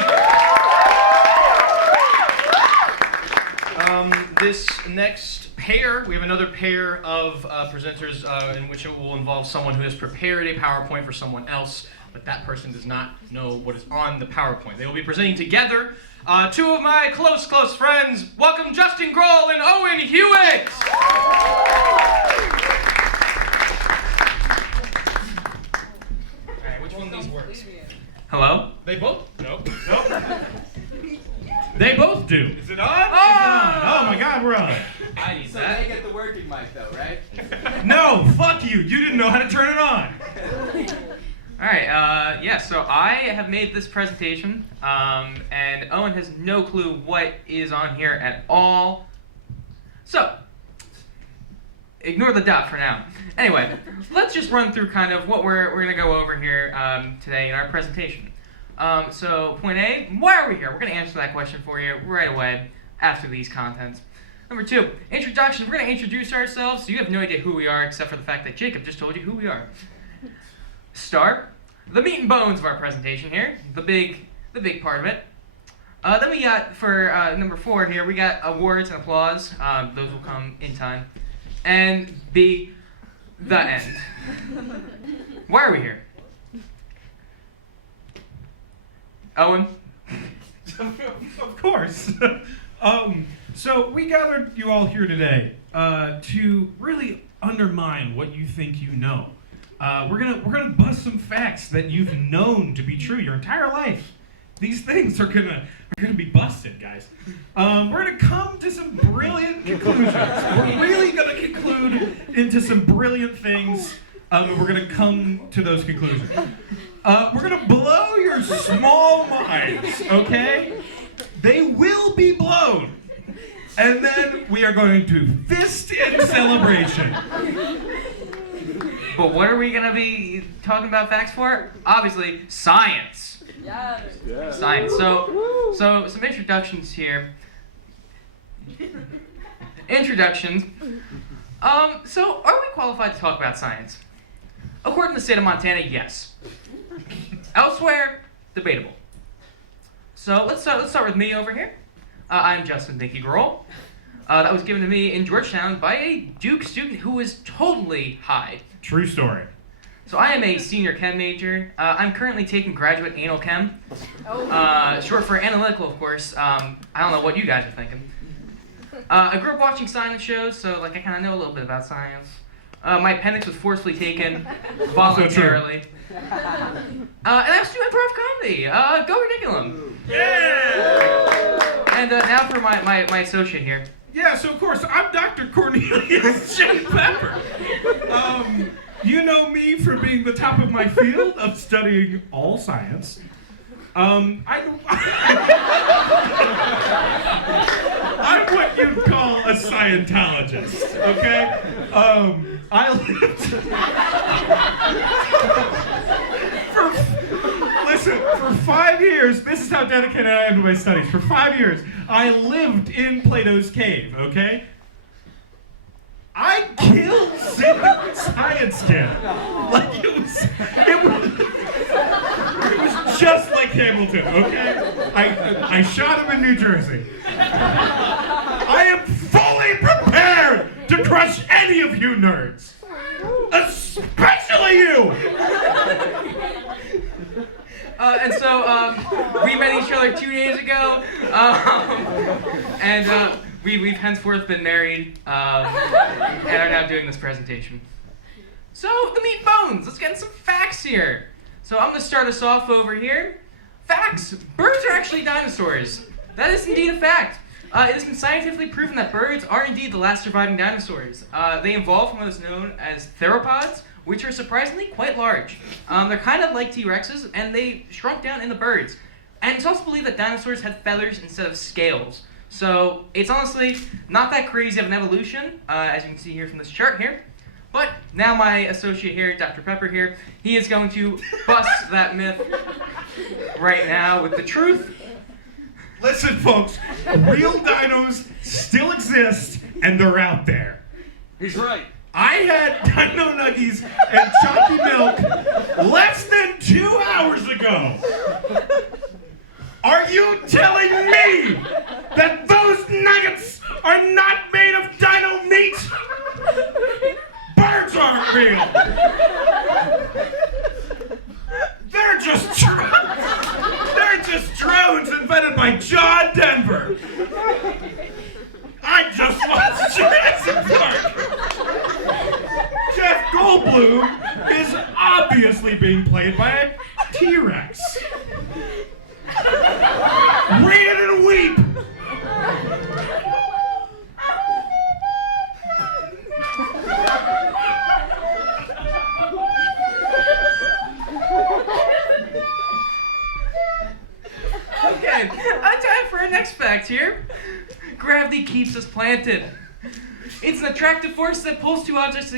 This next pair, we have another pair of presenters in which it will involve someone who has prepared a PowerPoint for someone else, but that person does not know what is on the PowerPoint. They will be presenting together. 2 of my close friends. Welcome Justin Grohl and Owen Hewitt! Alright, which one of these works? Hello? They both? Nope. They both do. Is it on? Oh! Oh my God, we're on. I need So that. they get the working mic though, right? No, fuck you. You didn't know how to turn it on. Alright, yeah, so I have made this presentation, and Owen has no clue what is on here at all. So, ignore the dot for now. Anyway, let's just run through kind of what we're going to go over here today in our presentation. So, point A, why are we here? We're going to answer that question for you right away after these contents. Number 2, introduction. We're going to introduce ourselves, so you have no idea who we are except for the fact that Jacob just told you who we are. Start, the meat and bones of our presentation here, the big part of it. Then we got, for number 4 here, we got awards and applause. Those will come in time. And B, the end. Why are we here? Owen? Of course. So we gathered you all here today to really undermine what you think you know. We're gonna bust some facts that you've known to be true your entire life. These things are gonna be busted, guys. We're gonna come to some brilliant conclusions. We're really gonna conclude into some brilliant things. And we're gonna come to those conclusions. We're gonna blow your small minds, okay? They will be blown. And then we are going to fist in celebration. But what are we going to be talking about facts for? Obviously, science. Yes. Yeah. Science. So some introductions here. Introductions. So are we qualified to talk about science? According to the state of Montana, yes. Elsewhere, debatable. So let's start with me over here. I'm Justin Dinky Grohl. That was given to me in Georgetown by a Duke student who was totally high. True story. So I am a senior chem major. I'm currently taking graduate anal chem. Short for analytical, of course. I don't know what you guys are thinking. I grew up watching science shows, so I kind of know a little bit about science. My appendix was forcefully taken voluntarily. And I was doing improv comedy. Go Ridiculum. Yeah! And now for my associate here. Yeah, so of course, I'm Dr. Cornelius J. Pepper. You know me for being the top of my field of studying all science. I'm what you'd call a Scientologist, okay? I lived for 5 years, this is how dedicated I am to my studies. For 5 years, I lived in Plato's cave, okay? I killed science kid. Like it was just like Hamilton, okay? I shot him in New Jersey. I am fully prepared to crush any of you nerds, especially you. And so we met each other 2 days ago, and we've henceforth been married and are now doing this presentation. So the meat and bones. Let's get into some facts here. So I'm gonna start us off over here. Facts: birds are actually dinosaurs. That is indeed a fact. It has been scientifically proven that birds are indeed the last surviving dinosaurs. They evolved from what is known as theropods, which are surprisingly quite large. They're kind of like T-Rexes, and they shrunk down into birds. And it's also believed that dinosaurs had feathers instead of scales. So it's honestly not that crazy of an evolution, as you can see here from this chart here. But now my associate here, Dr. Pepper here, he is going to bust that myth right now with the truth. Listen, folks, real dinos still exist, and they're out there. He's right. I had dino nuggies and chalky milk less than 2 hours ago. Are you telling me that those nuggets are not made of dino meat? Birds aren't real. They're just drones invented by John Denver. I just watched Jurassic Park. Jeff Goldblum is obviously being played by a T-Rex. Read it and weep. Okay, time for our next fact here. Gravity keeps us planted. It's an attractive force that pulls two objects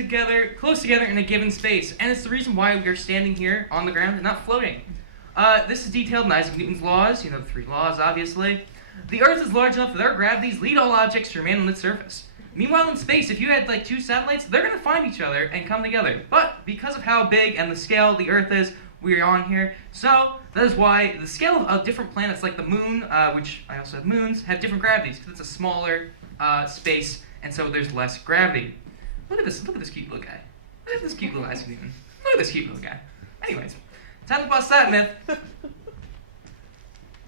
close together in a given space, and it's the reason why we are standing here on the ground and not floating. This is detailed in Isaac Newton's laws, you know, the 3 laws, obviously. The Earth is large enough that our gravities lead all objects to remain on its surface. Meanwhile, in space, if you had like 2 satellites, they're going to find each other and come together. But because of how big and the scale the Earth is, we are on here. So that is why the scale of different planets, like the moon, which I also have moons, have different gravities because it's a smaller space, and so there's less gravity. Look at this cute little guy. Look at this cute little Isaac Newton. Look at this cute little guy. Anyways, time to bust that myth.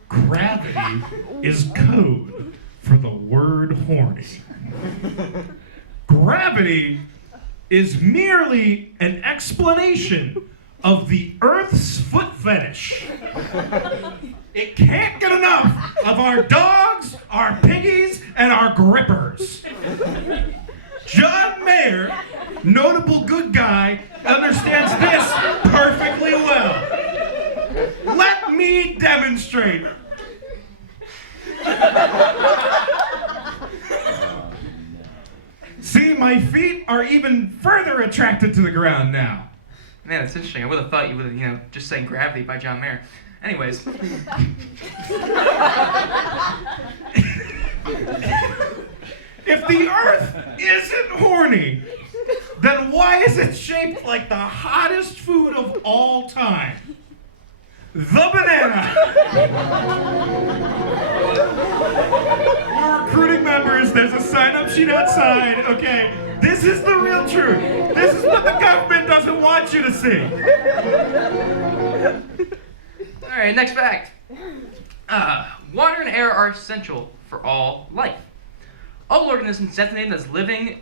Gravity is code for the word horny. Gravity is merely an explanation of the Earth's foot fetish. It can't get enough of our dogs, our piggies, and our grippers. John Mayer, notable good guy, understands this perfectly well. Let me demonstrate. See, my feet are even further attracted to the ground now. Man, that's interesting. I would have thought you would have, just sang Gravity by John Mayer. Anyways. If the Earth isn't horny, then why is it shaped like the hottest food of all time? The banana! We're recruiting members. There's a sign-up sheet outside, okay? This is the real truth. This is what the government doesn't want you to see. All right, next fact. Water and air are essential for all life. All organisms designated as living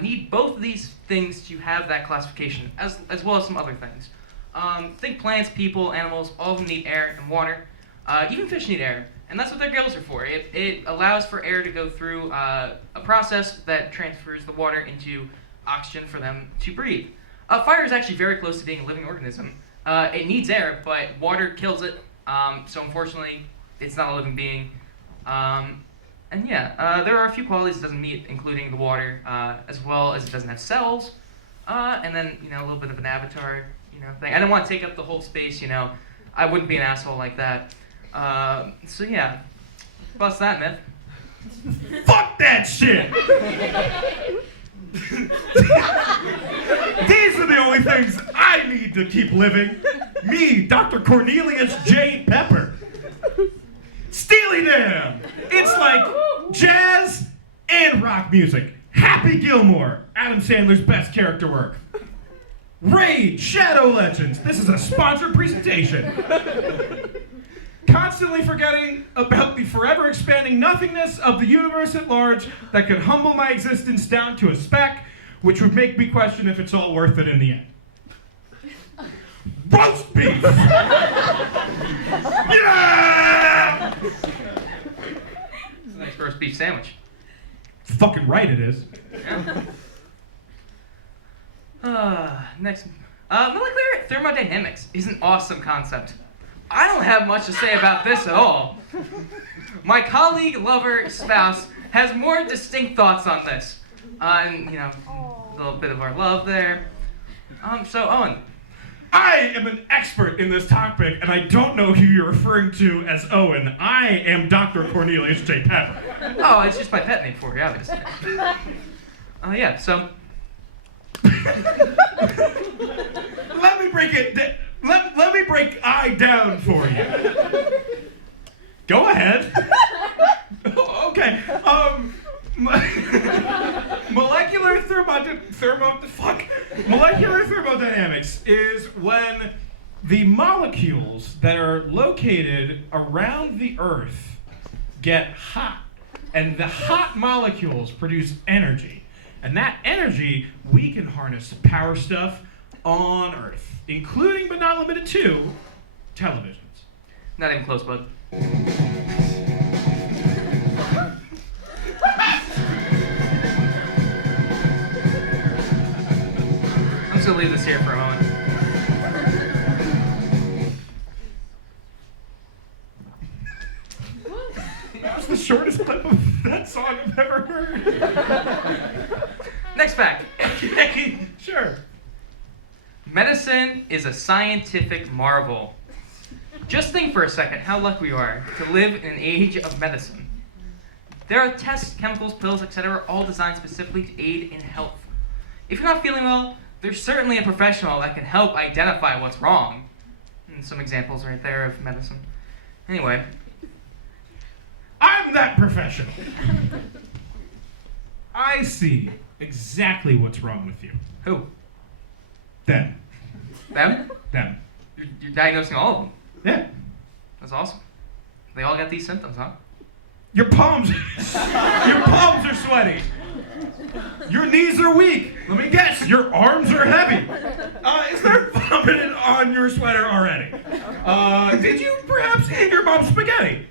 need both of these things to have that classification, as well as some other things. Think plants, people, animals, all of them need air and water. Even fish need air, and that's what their gills are for. It allows for air to go through a process that transfers the water into oxygen for them to breathe. Fire is actually very close to being a living organism. It needs air, but water kills it So unfortunately, it's not a living being. And yeah, there are a few qualities it doesn't meet, including the water, as well as it doesn't have cells, and then, you know, a little bit of an avatar, you know, thing. I don't want to take up the whole space, you know. I wouldn't be an asshole like that. So yeah, bust that myth. Fuck that shit! These are the only things I need to keep living. Me, Dr. Cornelius J. Pepper. Steely Dan! It's like jazz and rock music. Happy Gilmore, Adam Sandler's best character work. Raid, Shadow Legends. This is a sponsored presentation. Constantly forgetting about the forever expanding nothingness of the universe at large that could humble my existence down to a speck, which would make me question if it's all worth it in the end. Roast beef! Yeah! It's a nice roast beef sandwich. Fucking right it is. Yeah. Next. Molecular thermodynamics is an awesome concept. I don't have much to say about this at all. My colleague, lover, spouse has more distinct thoughts on this. And, you know, a little bit of our love there. So, Owen. I am an expert in this topic, and I don't know who you're referring to as Owen. I am Dr. Cornelius J. Pepper. Oh, it's just my pet name for you, obviously. Yeah, so... Let me break it... Let me break I down for you. Go ahead. Okay. Molecular thermodynamics is when the molecules that are located around the Earth get hot, and the hot molecules produce energy, and that energy we can harness to power stuff on Earth, including but not limited to televisions. Not even close, bud. I'm just gonna leave this here for a moment. That was the shortest clip of that song I've ever heard. Next fact. Okay, sure. Medicine is a scientific marvel. Just think for a second how lucky we are to live in an age of medicine. There are tests, chemicals, pills, etc., all designed specifically to aid in health. If you're not feeling well, there's certainly a professional that can help identify what's wrong. And some examples right there of medicine. Anyway. I'm that professional. I see exactly what's wrong with you. Who? Them. Them? Them. You're diagnosing all of them? Yeah. That's awesome. They all got these symptoms, huh? Your palms are sweaty. Your knees are weak. Let me guess, your arms are heavy. Is there vomit on your sweater already? Did you perhaps eat your mom's spaghetti?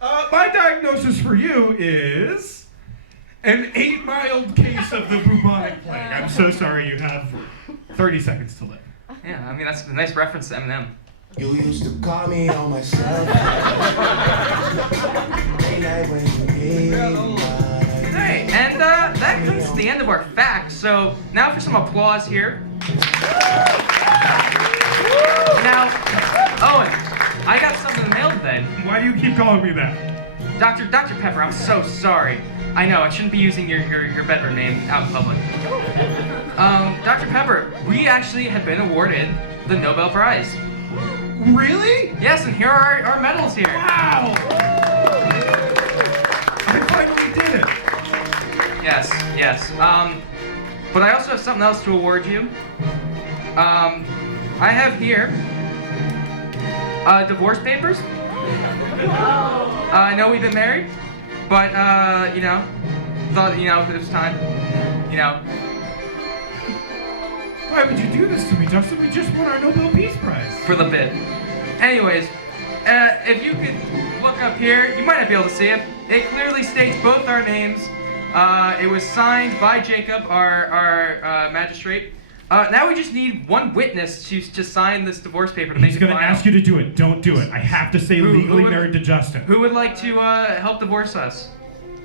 My diagnosis for you is an 8-mild case of the bubonic plague. I'm so sorry, you have 30 seconds to live. Yeah, I mean, that's a nice reference to Eminem. You used to call me on myself. Alright, and that comes to the end of our facts. So now for some applause here. Now, Owen, I got something in the mail today. Why do you keep calling me that? Dr. Pepper, I'm so sorry. I know, I shouldn't be using your bedroom name out in public. Dr. Pepper, we actually have been awarded the Nobel Prize. Really? Yes, and here are our medals here. Wow! I finally did it. Yes. But I also have something else to award you. I have here divorce papers. I know we've been married, but thought it was time. Why would you do this to me, Justin? We just won our Nobel Peace Prize. For the bid. Anyways, if you could look up here, you might not be able to see it. It clearly states both our names. It was signed by Jacob, our magistrate. Now we just need one witness to sign this divorce paper to make He's it gonna final. ask you to do it. Don't do it. I have to say legally would- married to Justin. Who would like to help divorce us?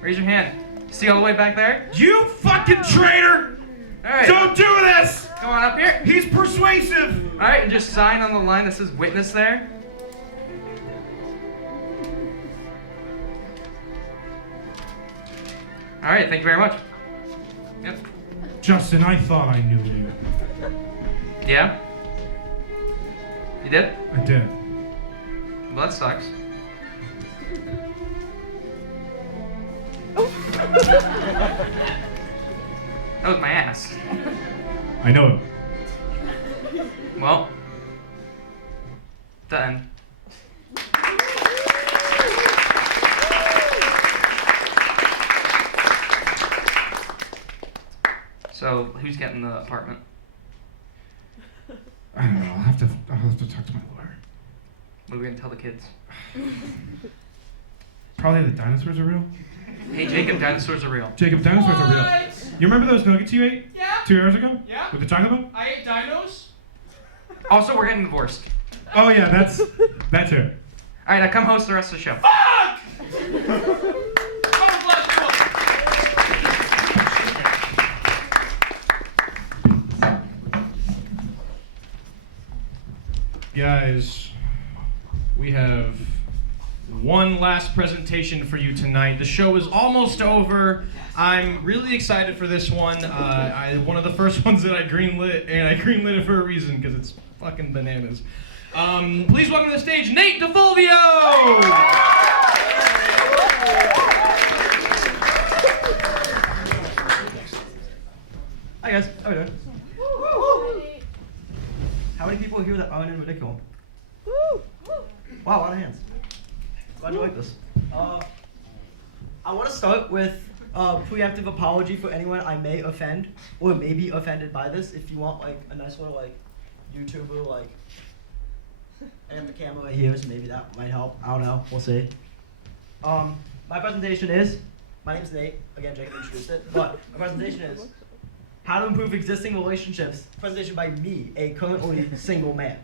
Raise your hand. See all the way back there? You fucking traitor! All right. Don't do this! Come on up here. He's persuasive! All right, and just sign on the line that says witness there. All right, thank you very much. Yep. Justin, I thought I knew you. Yeah? You did? I did. Well, that sucks. That was my ass. I know. Well, done. So, who's getting the apartment? I don't know. I'll have to talk to my lawyer. What are we gonna tell the kids? Probably the dinosaurs are real. Hey, Jacob, dinosaurs are real. Jacob, dinosaurs are real. You remember those nuggets you ate? Yeah. 2 hours ago? Yeah. With the chocolate milk? I ate dinos. Also, we're getting divorced. Oh yeah, that too. All right, I come host the rest of the show. Fuck! Guys, we have one last presentation for you tonight. The show is almost over. I'm really excited for this one. One of the first ones that I greenlit, and I greenlit it for a reason because it's fucking bananas. Please welcome to the stage Nate DeFulvio! Hi guys, how are we doing? How many people here that aren't in Ridiculum? Wow, a lot of hands. Glad you like this. I want to start with a preemptive apology for anyone I may offend or may be offended by this. If you want like a nice little like YouTuber like, I have the camera right here, so maybe that might help. I don't know. We'll see. My presentation is. My name's Nate. Again, Jacob introduced it. But my presentation is how to improve existing relationships. Presentation by me, a currently single man.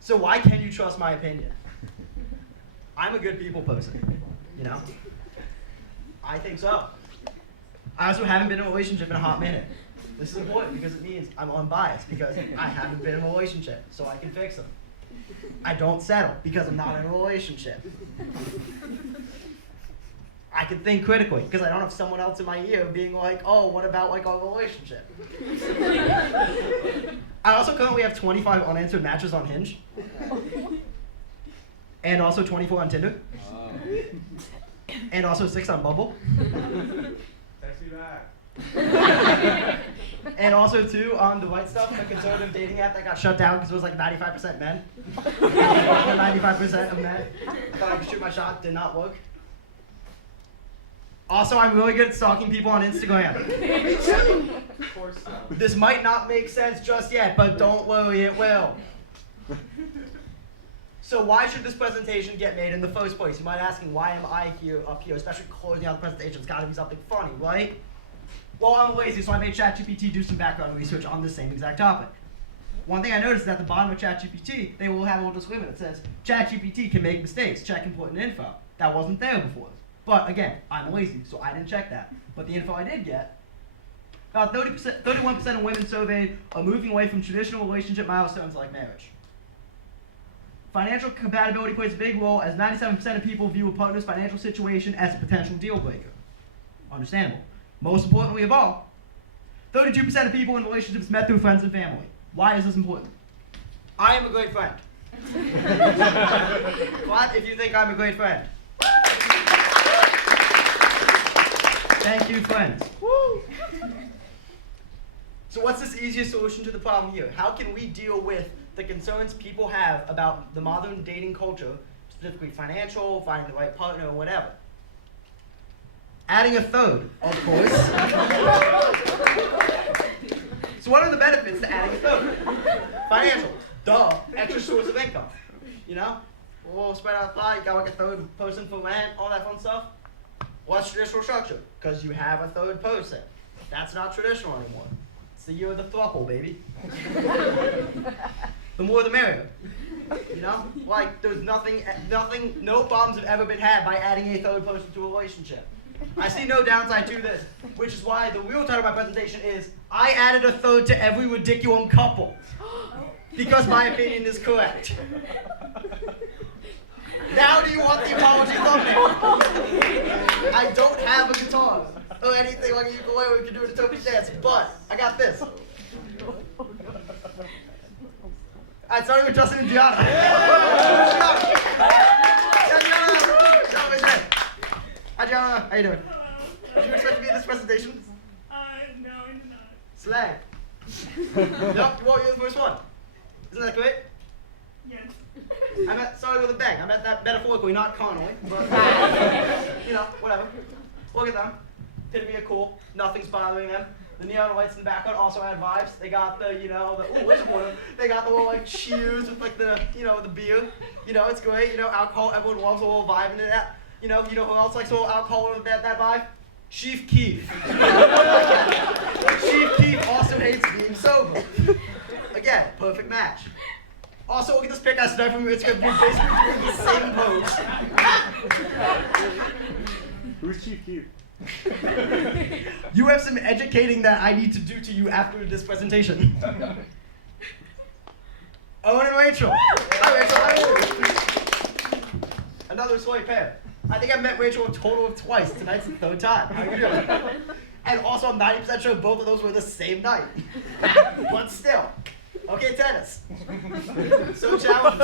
So why can't you trust my opinion? I'm a good people person, you know? I think so. I also haven't been in a relationship in a hot minute. This is important because it means I'm unbiased because I haven't been in a relationship, so I can fix them. I don't settle because I'm not in a relationship. I can think critically because I don't have someone else in my ear being like, oh, what about like our relationship? I also currently have 25 unanswered matches on Hinge. And also 24 on Tinder. And also 6 on Bumble. Text me back. And also 2 on the White Stuff, the conservative dating app that got shut down because it was like 95% men. 95% of men. I thought I could shoot my shot, did not work. Also, I'm really good at stalking people on Instagram. This might not make sense just yet, but don't worry, it will. So why should this presentation get made in the first place? You might be asking, why am I up here, especially closing out the presentation? It's gotta be something funny, right? Well, I'm lazy, so I made ChatGPT do some background research on the same exact topic. One thing I noticed is at the bottom of ChatGPT, they will have a little disclaimer that says, ChatGPT can make mistakes, check important info. That wasn't there before. But again, I'm lazy, so I didn't check that. But the info I did get, about 31% of women surveyed are moving away from traditional relationship milestones like marriage. Financial compatibility plays a big role as 97% of people view a partner's financial situation as a potential deal breaker. Understandable. Most importantly of all, 32% of people in relationships met through friends and family. Why is this important? I am a great friend. Clap if you think I'm a great friend. Thank you, friends. Woo. So what's this easiest solution to the problem here? How can we deal with the concerns people have about the modern dating culture, specifically financial, finding the right partner, or whatever? Adding a third, of course. So what are the benefits to adding a third? Financial, duh, extra source of income. You know, we'll spread out the pie, you got like a third person for rent, all that fun stuff. What's traditional structure? Because you have a third person. That's not traditional anymore. It's the year of the throuple, baby. The more the merrier. You know? Like, there's no problems have ever been had by adding a third person to a relationship. I see no downside to this, which is why the real title of my presentation is, I added a third to every Ridiculum couple. Because my opinion is correct. Now do you want the apology thumbnail? I don't have a guitar or anything like a ukulele we can do in a Turkish dance, but I got this. I started with Justin and Gianna. Hi Gianna, how you doing? Did you expect to be in this presentation? No, I did not. Slag. Nope, well, you're the first one. Isn't that great? Yes. Sorry with a bang. I meant that metaphorically, not carnally. But, you know, whatever. Look at them. Epitome of cool. Nothing's bothering them. The neon lights in the background also add vibes. They got the, you know, where's the water? They got the little, like, cheers with, like, the, you know, the beer. You know, it's great. You know, alcohol, everyone loves a little vibe into that. You know who else likes a little alcohol with that vibe? Chief Keef. Chief Keef also hates being sober. Again, perfect match. Also, look at this pic I sniped from your Instagram. You're basically doing the same pose. Who's Chief Keef? You have some educating that I need to do to you after this presentation. Owen and Rachel. Hi, Rachel. How are you? Another soy pair. I think I met Rachel a total of twice. Tonight's the third time. How are you doing? And also, I'm 90% sure both of those were the same night. But still. Okay, tennis. So challenge.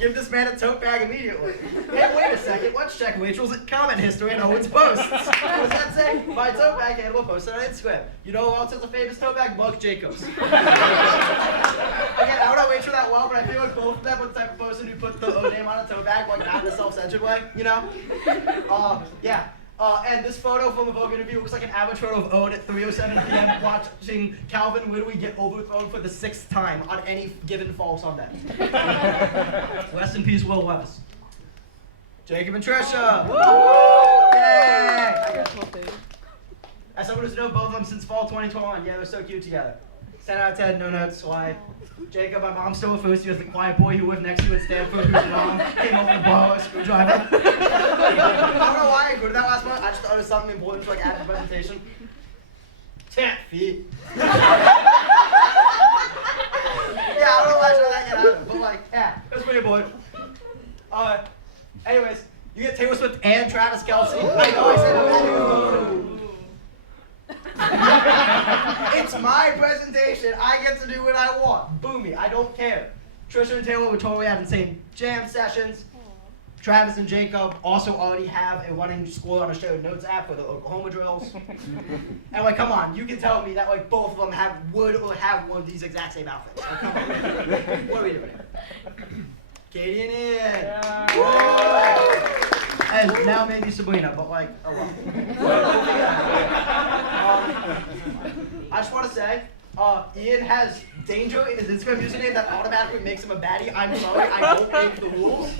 Give this man a tote bag immediately. Hey, wait a second. Let's check Rachel's comment history and Owen's posts. What does that say? My tote bag handle posted on Instagram. You know who else has a famous tote bag? Mark Jacobs. Again, I don't know Rachel that well, but I feel like both of them were the type of person who put the O name on a tote bag, like not in a self-centered way, you know? Yeah. And this photo from a Vogue interview looks like an average photo of Owen at 3:07 p.m. watching Calvin literally get overthrown for the 6th time on any given fall Sunday. Rest in peace, Will Levis. Jacob and Trisha. Woo! Yay! As someone who's known both of them since fall 2021, yeah, they're so cute together. 10 out of 10, no notes, why? Jacob, my mom still refers to you as the quiet boy who lived next to you in Stanford, whose mom came over to borrow a screwdriver. I don't know why I grew to that last month. I just thought it was something important to like add to the presentation. 10 feet. Yeah, I don't know why I tried that yet either, but like, yeah, it was pretty important. Anyways, you get Taylor Swift and Travis Kelce. I know I said that. It's my presentation. I get to do what I want. Boomy. I don't care. Trisha and Taylor were totally having the same jam sessions. Travis and Jacob also already have a running score on a shared notes app for the Oklahoma drills. And like, come on, you can tell me that like both of them would or have one of these exact same outfits. Like, come on. What are we doing here? Katie and Ian. Yeah. And now maybe Sabrina, but like, oh well. I just want to say, Ian has danger in his Instagram username that automatically makes him a baddie. I'm sorry, I don't make the rules.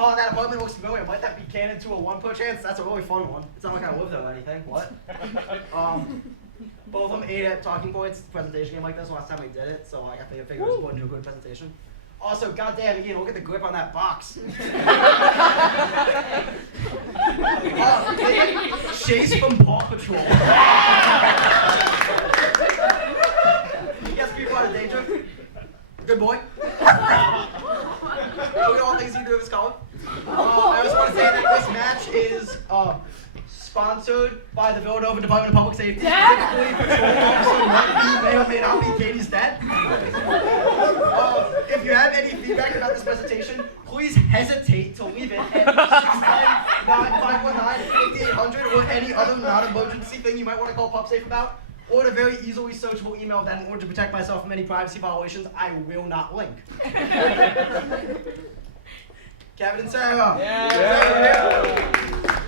Oh, that apartment looks familiar. Might that be canon to a 1 per chance? That's a really fun one. It's not like I live there or anything. What? Both of them ate at Talking Points presentation game like this last time we did it, so like, I figured it was important to do a good presentation. Also, goddamn, Ian, look at the grip on that box. Chase from Paw Patrol. Yes, people out of danger. Good boy. Look at all the things you do with this color. I just want to say that this match is sponsored by the Villanova Department of Public Safety, specifically Patrol Officer Martin, who may or may not be Katie's dad. If you have any feedback about this presentation, please hesitate to leave it at 610-9519-5800 or any other non-emergency thing you might want to call PubSafe about, or a very easily searchable email that in order to protect myself from any privacy violations, I will not link. Kevin and Sarah. Yeah.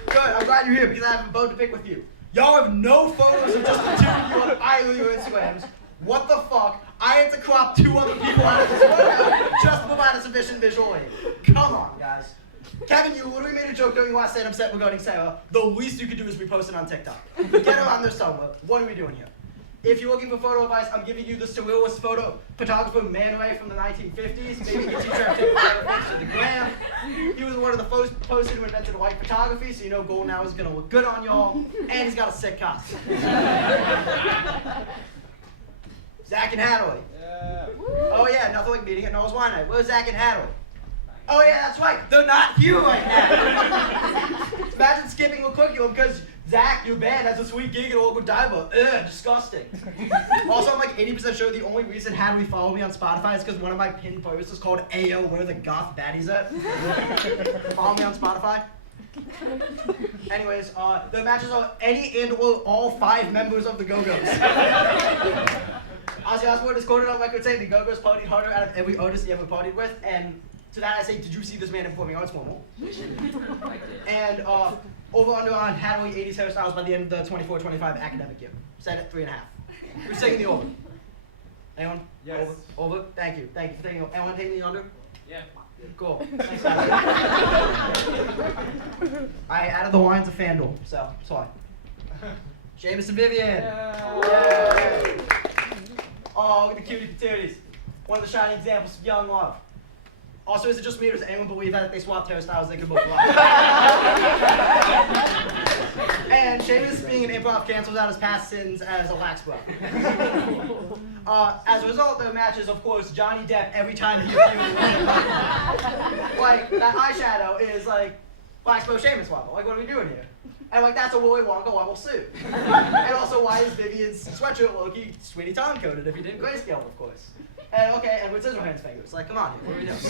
Good, I'm glad you're here because I have a bone to pick with you. Y'all have no photos of just the two of you on either of your Instagrams. What the fuck? I had to crop 2 other people out of this photo just to provide a sufficient visual aid. Come on, guys. Kevin, you literally made a joke during last stand-up set regarding Sarah. The least you could do is repost it on TikTok. Get her on there somewhere. What are we doing here? If you're looking for photo advice, I'm giving you the surrealist photo photographer Man Ray from the 1950s. Maybe you can teach her how to take photos to the gram. He was one of the first person who invented white photography, so you know golden hour is gonna look good on y'all. And he's got a sick costume. Zach and Hadley. Yeah. Oh yeah, nothing like meeting at Noah's Wine Night. Where's Zach and Hadley? Oh yeah, that's right. They're not here right now. Imagine skipping RiCLICKulum because Zach, your band, has a sweet gig at Local Diver. Ugh, disgusting. Also, I'm like 80% sure the only reason Hadley followed me on Spotify is because one of my pinned posts is called Ayo, where the goth baddies at. Follow me on Spotify. Anyways, the matches are any and or all 5 members of the Go-Go's. Ozzy Osbourne is quoted on record saying the Go-Go's partied harder out of every artist he ever partied with, and to that I say, did you see this man in performing arts formal? And over under on Hadley 80s hairstyles by the end of the 24-25 academic year. Set at 3.5. Who's taking the over? Anyone? Yes. Over? Thank you. Thank you for taking over. Anyone taking the under? Yeah. Cool. Thanks, Hadley. I added the lines of FanDuel, so sorry. Seamus and Vivian. Yay. Oh, look at the cutie patooties. One of the shining examples of young love. Also, is it just me or does anyone believe that if they swapped hairstyles, they could both fly? And Seamus, being an improv, cancels out his past sins as a lax bro. As a result, the match is, of course, Johnny Depp every time he appears. Like, that eyeshadow is like lax bro Seamus level. Like, what are we doing here? And like, that's a Willy Wonka level suit. And also, why is Vivian's sweatshirt low-key Sweetie Tom coded if he didn't grayscale, of course? And okay, Edward Scissorhands fingers. Like, come on, dude, what are we doing?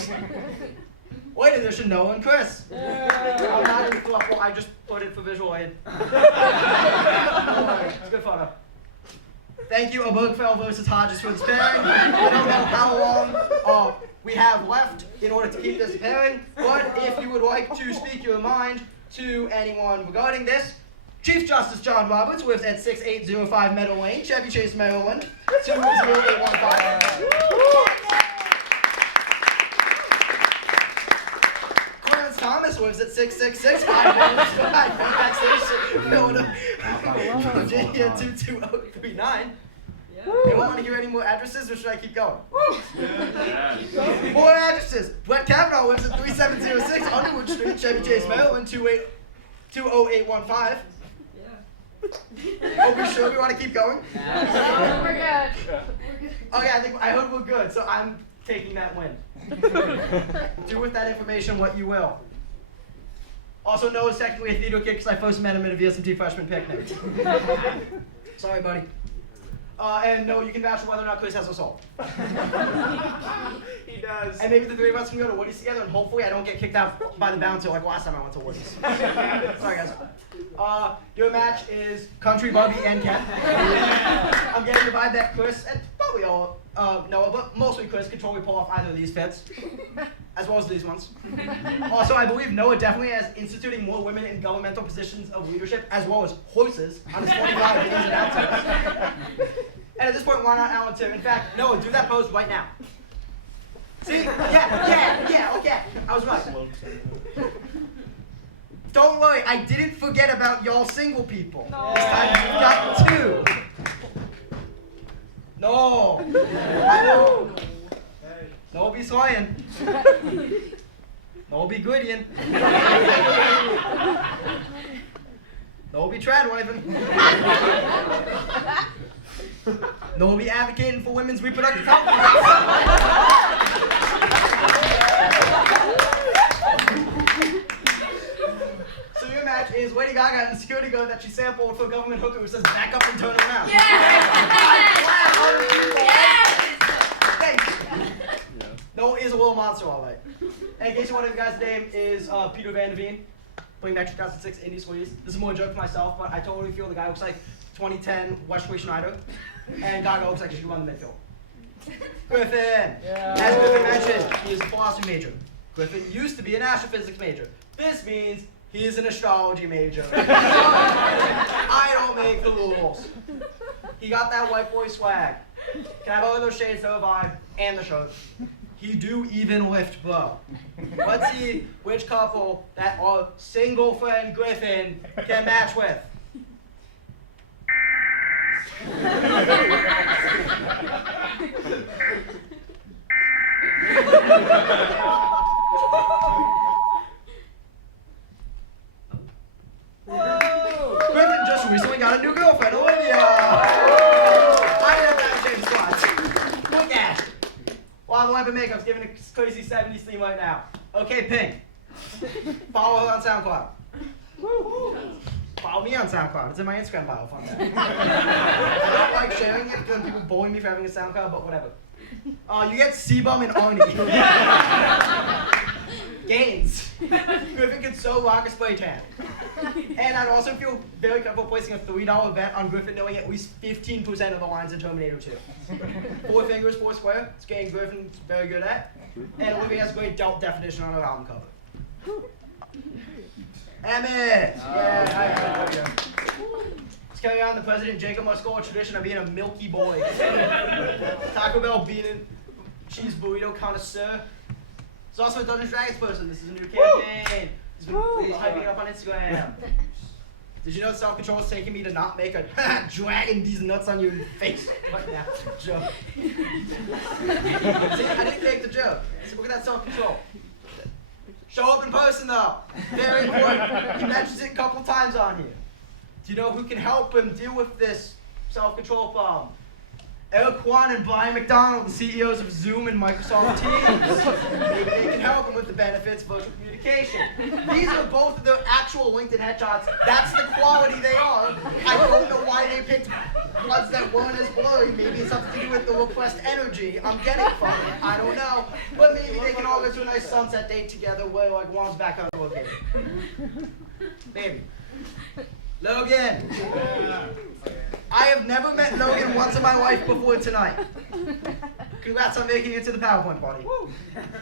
Wait, addition, Noah and Chris. I'm not in the thruple, I just put it for visual aid. It's a good photo. Thank you, Obergefell versus Hodges for this pairing. I don't know how long we have left in order to keep this pairing, but if you would like to speak your mind to anyone regarding this, Chief Justice John Roberts lives at 6805 Meadow Lane, Chevy Chase, Maryland, 20815. Clarence Thomas lives at 666 Philadelphia, Virginia, 22039. Anyone want to hear any more addresses, or should I keep going? More addresses. Brett Kavanaugh lives at 3706 Underwood Street, Chevy Chase, Maryland, 20815. Oh, we sure we want to keep going? No, we're good. Okay, I hope we're good, so I'm taking that win. Do with that information what you will. Also, Noah's technically a theater kid because I first met him at a VSMT freshman picnic. Sorry, buddy. And no, you can vouch for whether or not Chris has a soul. He does. And maybe the 3 of us can go to Woody's together, and hopefully I don't get kicked out by the bouncer like last time I went to Woody's. Sorry, guys. Your match is Country, Barbie, and Ken. I'm getting the vibe that Chris, and probably all Noah, but mostly Chris, could totally pull off either of these fits, as well as these ones. Also, I believe Noah definitely has instituting more women in governmental positions of leadership, as well as horses, on his 25 ins and outs list. And at this point, why not Alan Tim? In fact, Noah, do that pose right now. See? Yeah, okay. I was right. Don't worry, I didn't forget about y'all single people. No. This time you've got 2. No. I know. No be slaying. No be grittying. No be tradwiving. No be advocating for women's reproductive health rights. So your match is Lady Gaga and the security guard that she sampled for a government hooker who says back up and turn around. Thanks. Noah is a little monster, all right. And in case you wonder, the guy's name is Peter Van Veen, playing back 2006 Indie Squeeze. This is more a joke for myself, but I totally feel the guy looks like 2010 Wesley Schneider, and Gaga looks like she should run the midfield. Griffin! As Griffin mentioned, he is a philosophy major. Griffin used to be an astrophysics major. This means he is an astrology major. I don't make the rules. He got that white boy swag. Can I borrow those shades, no vibe, and the shirt? He do even lift, bro. Let's see which couple that our single friend Griffin can match with. Whoa! Griffin just recently got a new girlfriend, Olivia! I didn't have that same spot. Look at it. Well, I'm weapon makeup's giving a crazy 70s theme right now. Okay, Ping. Follow her on SoundCloud. Follow me on SoundCloud. It's in my Instagram bio. Fun fact. I don't like sharing it because people bully me for having a SoundCloud, but whatever. You get C-Bum and Arnie. Gains. Griffin can so rock a spray tan. And I'd also feel very comfortable placing a $3 bet on Griffin knowing at least 15% of the lines in Terminator 2. 4 fingers, 4 square. It's a game Griffin's very good at. And Olivia has great depth definition on her album cover. Emmett! Yeah, let's carry on the President Jacob Muscola tradition of being a milky boy. Taco Bell bean and cheese burrito connoisseur. He's also a Dungeons & Dragons person. This is a new campaign. He's been hyping up on Instagram. Did you know self-control is taking me to not make a dragging these nuts on your face right now joke? See, I didn't make the joke. See, look at that self-control. Show up in person though. Very important. He mentions it a couple times on here. Do you know who can help him deal with this self-control problem? Eric Kwan and Brian McDonald, the CEOs of Zoom and Microsoft Teams. Maybe they can help him with the benefits of virtual communication. These are both of their actual LinkedIn headshots. That's the quality they are. I don't know why they picked ones that weren't as blurry. Maybe it's something to do with the repressed energy I'm getting from it. I don't know. But maybe they can all go to a nice sunset date together where like one's back on the location. Maybe. Logan. I have never met Logan once in my life before tonight. Congrats on making it to the PowerPoint party.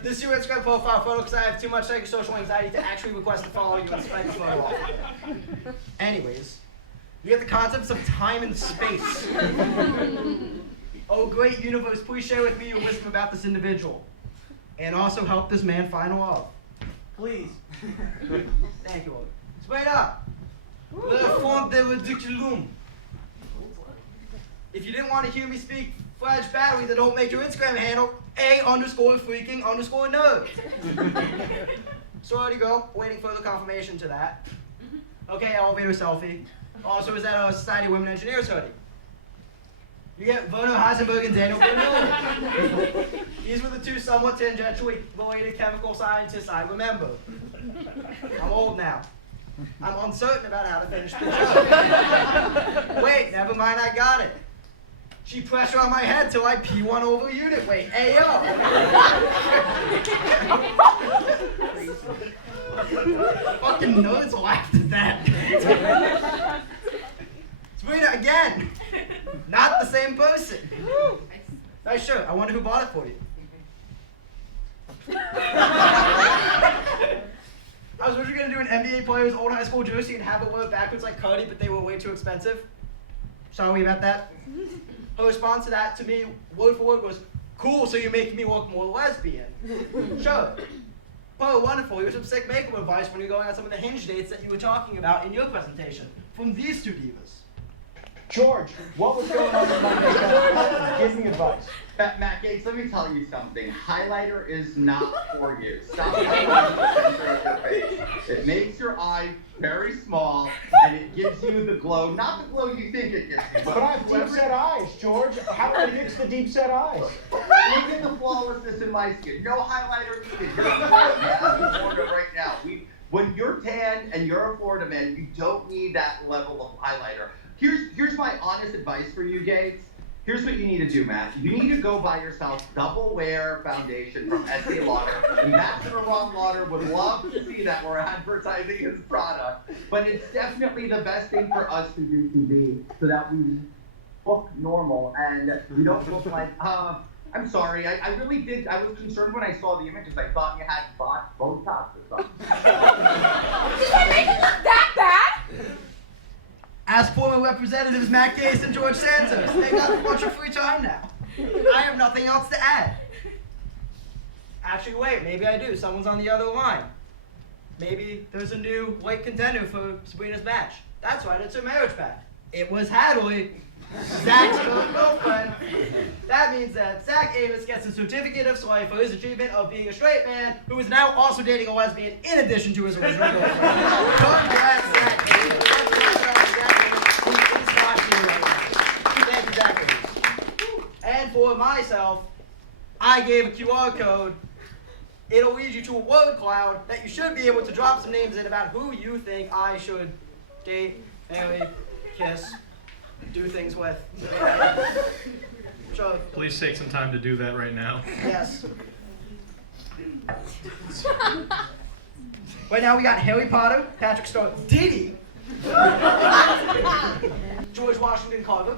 This is your Instagram profile photo because I have too much psychosocial anxiety to actually request to follow you and spread the photo off. Anyways, you get the concepts of time and space. Oh, great universe, please share with me your wisdom about this individual. And also help this man find love. Please. Thank you, Logan. Straight up. Le fond de Ridiculum. If you didn't want to hear me speak Flash Battery, then don't make your Instagram handle A_freaking_nerd. So there you go. Waiting further confirmation to that. Okay, elevator selfie. Also, is that a Society of Women Engineers hoodie? You get Werner Heisenberg and Daniel Bernoulli. These were the two somewhat tangentially related chemical scientists I remember. I'm old now. I'm uncertain about how to finish the joke. Wait, never mind, I got it. She pressure on my head till I P1 over unit weight. Ayo! Fucking nerds laughed at that. Sabrina, again! Not the same person. Nice shirt. I wonder who bought it for you. I was originally going to do an NBA player's old high school jersey and have it wear backwards like Cardi, but they were way too expensive. Sorry about that. Her response to that to me, word for word, was, cool, so you're making me look more lesbian. Sure. Oh, wonderful. Here's some sick makeup advice when you're going on some of the hinge dates that you were talking about in your presentation. From these two divas. George, what was going on with my makeup? Give me advice. Matt Gates, let me tell you something. Highlighter is not for you. Stop highlighting the center of your face. It makes your eye very small, and it gives you the glow. Not the glow you think it gives you. But I have deep-set eyes, George. How do I fix the deep-set eyes? Look at the flawlessness in my skin. No highlighter needed. You're in Florida right now. When you're tan and you're a Florida man, you don't need that level of highlighter. Here's my honest advice for you, Gates. Here's what you need to do, Matt. You need to go buy yourself Double Wear Foundation from Estee Lauder. Ambassador Ron Lauder would love to see that we're advertising his product. But it's definitely the best thing for us to do TV so that we look normal and we don't look like, I'm sorry, I really did. I was concerned when I saw the images. I thought you had Botox or something. Did I make it look that bad? Ask former representatives Matt Gates and George Santos. They got a bunch of free time now. I have nothing else to add. Actually, wait, maybe I do. Someone's on the other line. Maybe there's a new white contender for Sabrina's match. That's right, it's her marriage pact. It was Hadley, Zach's current girlfriend. That means that Zach Amos gets a certificate of sway for his achievement of being a straight man who is now also dating a lesbian in addition to his original girlfriend. Congrats, Zach Amos. He is watching right now. Thank you, Zach Amos. And for myself, I gave a QR code. It'll lead you to a word cloud that you should be able to drop some names in about who you think I should date, marry, kiss, do things with. Sure. Please take some time to do that right now. Yes. Right now we got Harry Potter, Patrick Star, Diddy, George Washington Carver,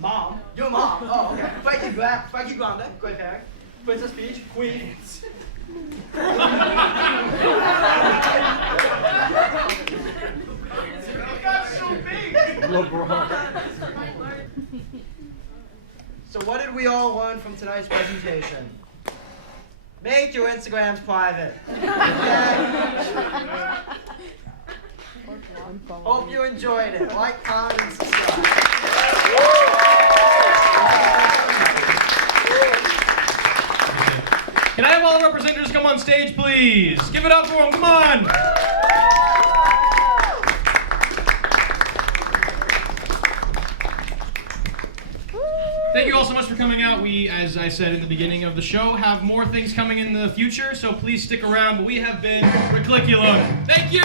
Mom, your mom. Oh, okay. Frankie Grande, great hair. Princess Peach, Queen. That's so big. So what did we all learn from tonight's presentation? Make your Instagrams private. Okay? Hope you enjoyed it. Like, comment, and subscribe. Can I have all the representatives come on stage, please? Give it up for them, come on! Thank you all so much for coming out. We, as I said in the beginning of the show, have more things coming in the future, so please stick around. But we have been RiCLICKulum. Thank you!